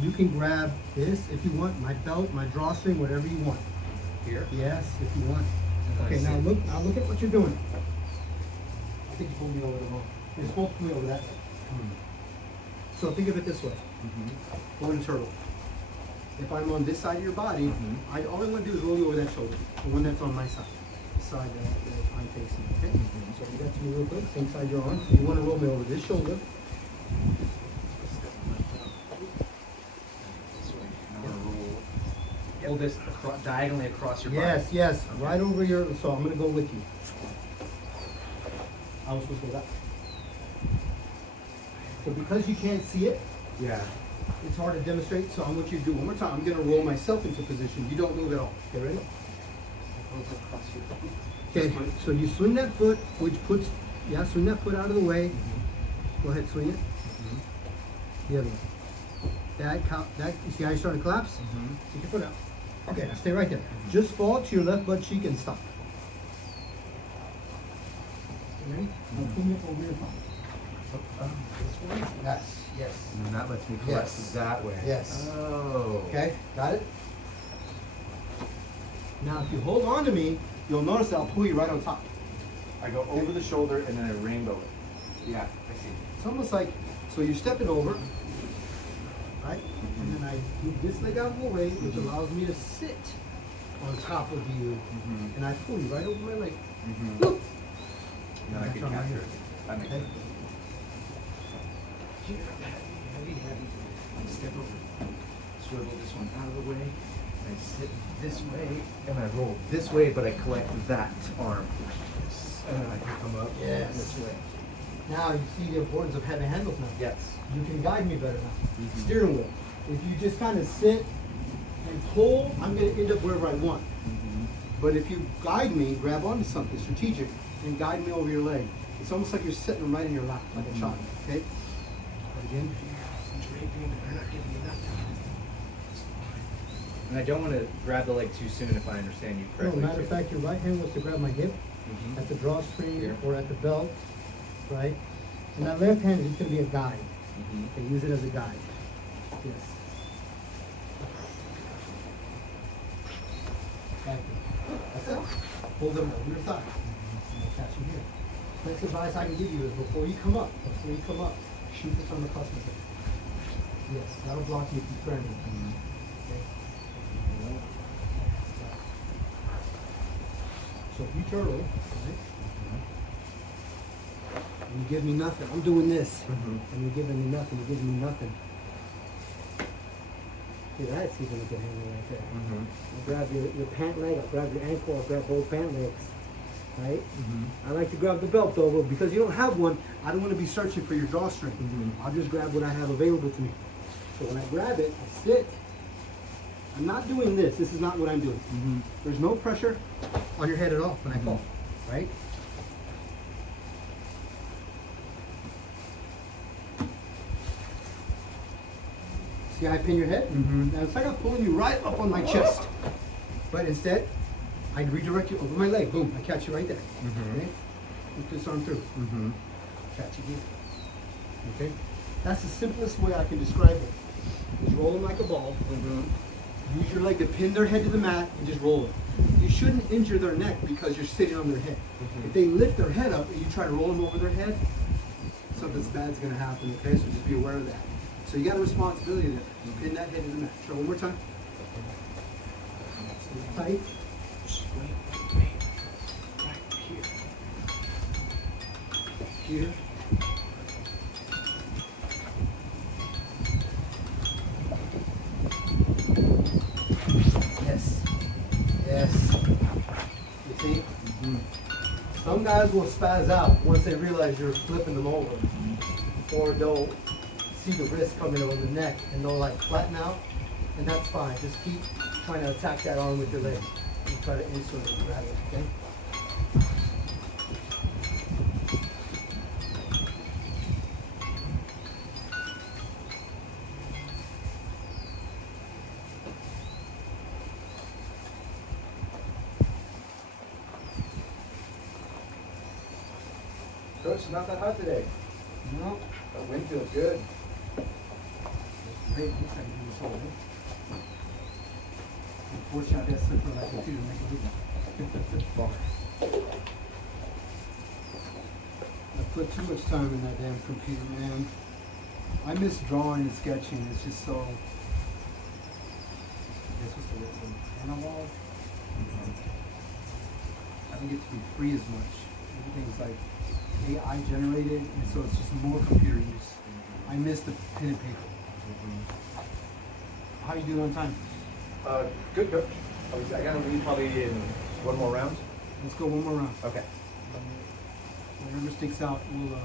You can grab this if you want, my belt, my drawstring, whatever you want. Here. Yes, if you want. And Okay, I now sit. look at what you're doing. I think you pulled me over the wrong. You're supposed to pull me over that. So think of it this way, Mm-hmm. going turtle. If I'm on this side of your body, Mhm. all I want to do is roll you over that shoulder, the one that's on my side, the side that I'm facing, okay? Mhm. So you got to me real quick, same side you're on, so you want to roll me over this shoulder. Hold this diagonally across your body. Yes, yes, Okay. right over your, so I'm gonna go with you. I was supposed to go that. So because you can't see it, Yeah. it's hard to demonstrate, so I want you to do one more time. I'm gonna roll myself into position. You don't move at all. Okay, ready? Okay, so you swing that foot, which puts, yeah, swing that foot out of the way. Go ahead, swing it. The other one. That, you see how you're starting to collapse? Mm-hmm. Stick your foot out. Okay, now stay right there. Just fall to your left butt cheek and stop. Ready? Now pull me up over your thumb. This way? Yes, yes. And then that lets me collapse Yes. that way. Yes. Oh. Okay, got it? Now, if you hold on to me, you'll notice I'll pull you right on top. I go over the shoulder and then I rainbow it. Yeah, I see. It's almost like, so you're stepping over, right? And then I move this leg out of the way, which allows me to sit on top of you. Mm-hmm. And I pull you right over my leg. Mm-hmm. Whoop. And then I That's can on right capture here. it. That makes Okay. sense. Step over. Swivel this one out of the way. I sit this way and I roll this way, but I collect that arm. And then I can come up Yes. this way. Now you see the importance of having handles now. Yes. You can guide me better now. Mhm. Steering wheel. If you just kind of sit and pull, I'm going to end up wherever I want. Mm-hmm. But if you guide me, grab onto something strategic and guide me over your leg. It's almost like you're sitting them right in your lap, like a child. Okay? Again. And I don't want to grab the leg too soon if I understand you No, correctly. matter of too. fact, your right hand wants to grab my hip Mhm. at the drawstring Here. or at the belt, right? And that left hand is going to be a guide. Mhm. Okay, use it as a guide. Yes. Thank you. That's it. Hold them over your thigh. And I'll catch you here. Best advice I can give you is before you come up, shoot this on the cusp of it. Yes, that'll block you if you turn it. Okay? So if you turtle, right? And you give me nothing, I'm doing this. Mhm. And you're giving me nothing, you're giving me nothing. See, that's even a good handle right there. Mhm. I'll grab your pant leg, I'll grab your ankle, I'll grab both pant legs, right? Mhm. I like to grab the belt though, but because you don't have one, I don't want to be searching for your drawstring. Mhm. I'll just grab what I have available to me. So when I grab it, I sit. I'm not doing this, this is not what I'm doing. Mhm. There's no pressure on your head at all when I fall, right? See how I pin your head? Mhm. Now it's like I'm pulling you right up on my chest. But instead, I redirect you over my leg. Boom, I catch you right there. Mhm. Okay? Look this arm through. Mhm. Catch you here. Okay? That's the simplest way I can describe it. Just roll them like a ball. Mhm. Use your leg to pin their head to the mat and just roll it. You shouldn't injure their neck because you're sitting on their head. Mhm. If they lift their head up and you try to roll them over their head, something bad's gonna happen, okay? So just be aware of that. So you got a responsibility there. You pin that head to the mat. Try one more time. Stay tight. Here. Yes. Yes. You see? Mhm. Some guys will spaz out once they realize you're flipping them over. Or they'll see the wrist coming over the neck and they'll like flatten out. And that's fine. Just keep trying to attack that arm with your leg. And try to insert it, grab it, okay? Coach, it's not that hot today. No. The wind feels good. Great, looks like you do this whole thing. Unfortunately, I got slip on my computer and make it leak. I put too much time in that damn computer, man. I miss drawing and sketching. It's just so. I guess what's the word? Analog. I don't get to be free as much. Everything's like AI generated, and so it's just more computer use. I miss the pen and paper. How you doing on time? Good, coach. I gotta leave probably in one more round. Let's go one more round. Okay. Whatever sticks out, we'll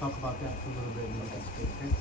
talk about that for a little bit. And then that's good, okay?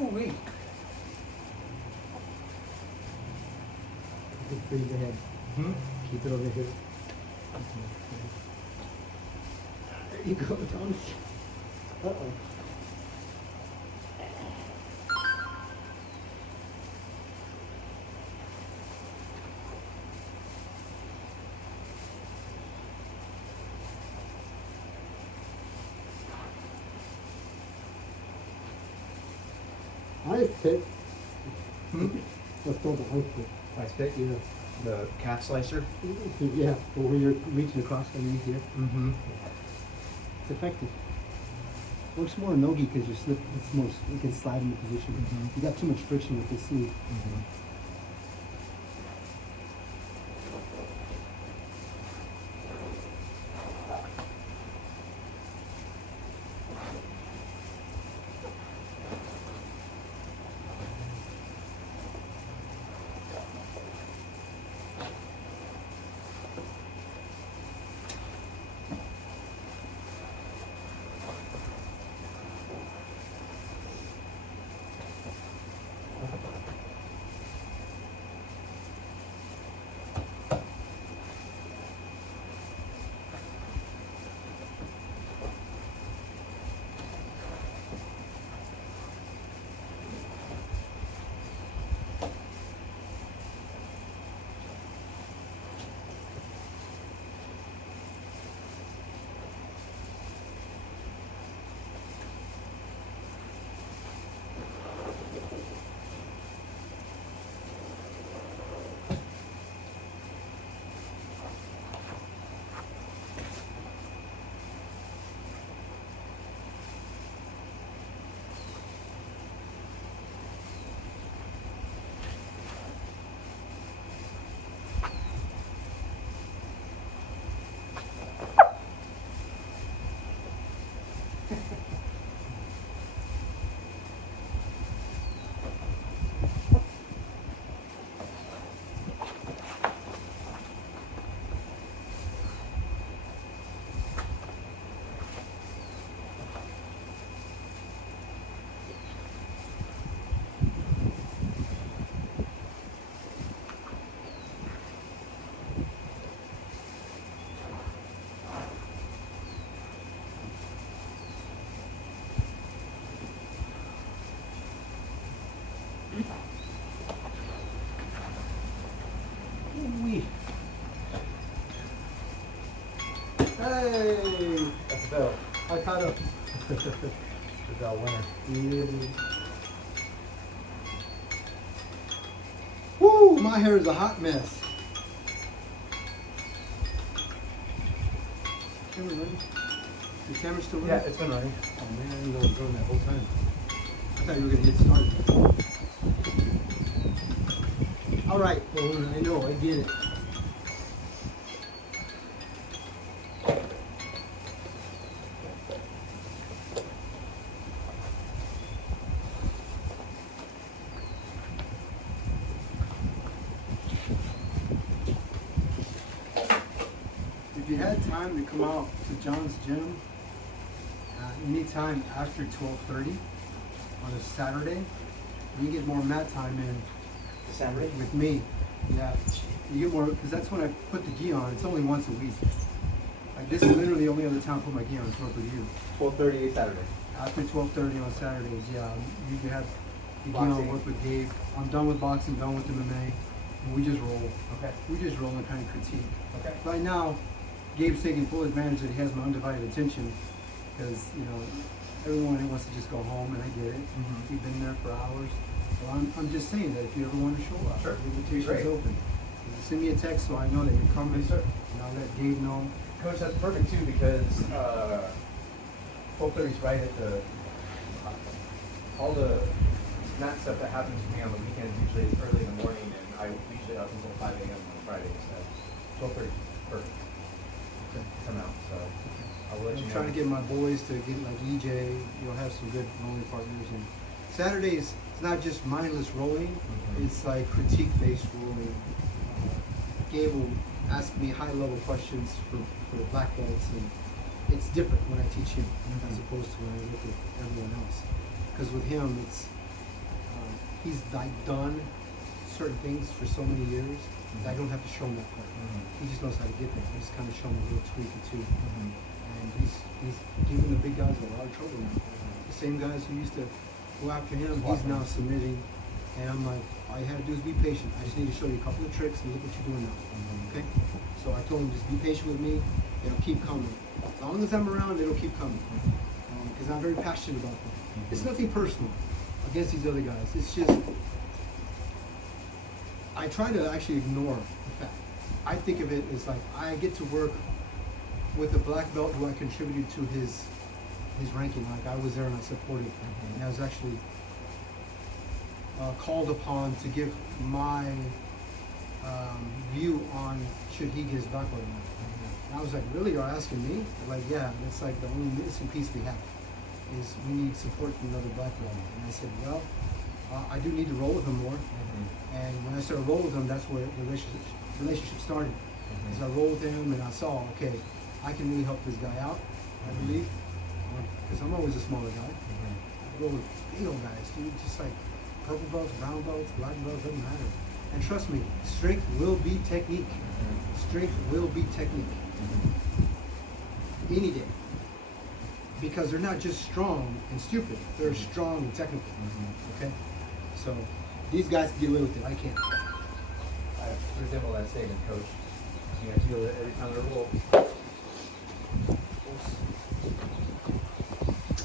Ooh-wee. Just freeze ahead. Keep it over here. There you go, Thomas. Uh-oh. Ice pick. Let's go to ice pick. Ice pick? Yeah. The cat slicer? Yeah, but when you're reaching across underneath here, Mm-hmm. it's effective. Works more on nogi because you slip. It's most you can slide into position. Mhm. You got too much friction with this sleeve. Mm-hmm. Ooh-wee. Hey, That's Bill. I caught up. The Bell winner. Yeah, dude. Woo, my hair is a hot mess. Camera running? The camera's still running? Yeah, it's been running. Oh man, I didn't know it was going that whole time. I thought you were gonna get started. All right, well, I know, I get it. If you had time to come out to John's gym, anytime after 12:30 on a Saturday, you get more mat time in Saturday? with me. Yeah, you get more, because that's when I put the gi on. It's only once a week. Like this is literally the only other time I put my gi on is work with you. 12:30 Saturday. After 12:30 on Saturdays, yeah, you can have the gi on, Boxing. work with Gabe. I'm done with boxing, done with MMA, and we just roll. Okay. We just roll and kind of critique. Okay. Right now, Gabe's taking full advantage that he has my undivided attention, because, you know, everyone wants to just go home, and I get it. Mhm. We've been there for hours. So I'm just saying that if you ever want to show up, Sure. the invitation's Great. open. You send me a text so I know that you're coming, Yes, sir. and I'll let Gabe know. Coach, that's perfect too because 12:30 is right at the all the mat stuff that happens to me on the weekends usually is early in the morning, and I usually up until 5 a.m. on Fridays. So 12:30, perfect. Come out, so I'll let you I'm know. trying to get my boys to get like EJ. You'll have some good rolling partners. And Saturdays, it's not just mindless rolling. Mhm. It's like critique-based rolling. Gabe will ask me high-level questions for the black belts, and it's different when I teach him as Mhm. opposed to when I look at everyone else. Because with him, it's he's like done certain things for so many years that I don't have to show him that part. Mhm. He just knows how to get there. I just kind of show him a little tweak or two. Mhm. And he's giving the big guys a lot of trouble now. The same guys who used to go after him, he's now submitting. And I'm like, all you have to do is be patient. I just need to show you a couple of tricks and look what you're doing now. Mhm. Okay? So I told him, just be patient with me. It'll keep coming. As long as I'm around, it'll keep coming. Because I'm very passionate about them. It's nothing personal against these other guys. It's just, I try to actually ignore the fact. I think of it as like, I get to work with a black belt who I contributed to his ranking. Like I was there and I supported. And I was actually called upon to give my view on should he get his black belt or not. And I was like, really, you're asking me? They're like, yeah, that's like the only missing piece we have is we need support from another black belt. And I said, well, I do need to roll with him more. And when I started rolling with him, that's where the relationship started. As I rolled with him and I saw, okay, I can really help this guy out, I believe. Because I'm always a smaller guy. I roll with big old guys, dude, just like purple belts, brown belts, black belts, doesn't matter. And trust me, strength will be technique. Strength will be technique. Any day. Because they're not just strong and stupid, they're strong and technical. Okay? So these guys can get away with it, I can't. I resemble that statement, Coach. You know, I feel that every time they're roll.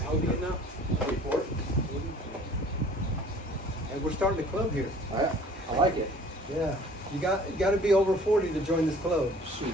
How are we getting out? 44? And we're starting the club here. I like it. Yeah. You got to be over 40 to join this club. Shoot.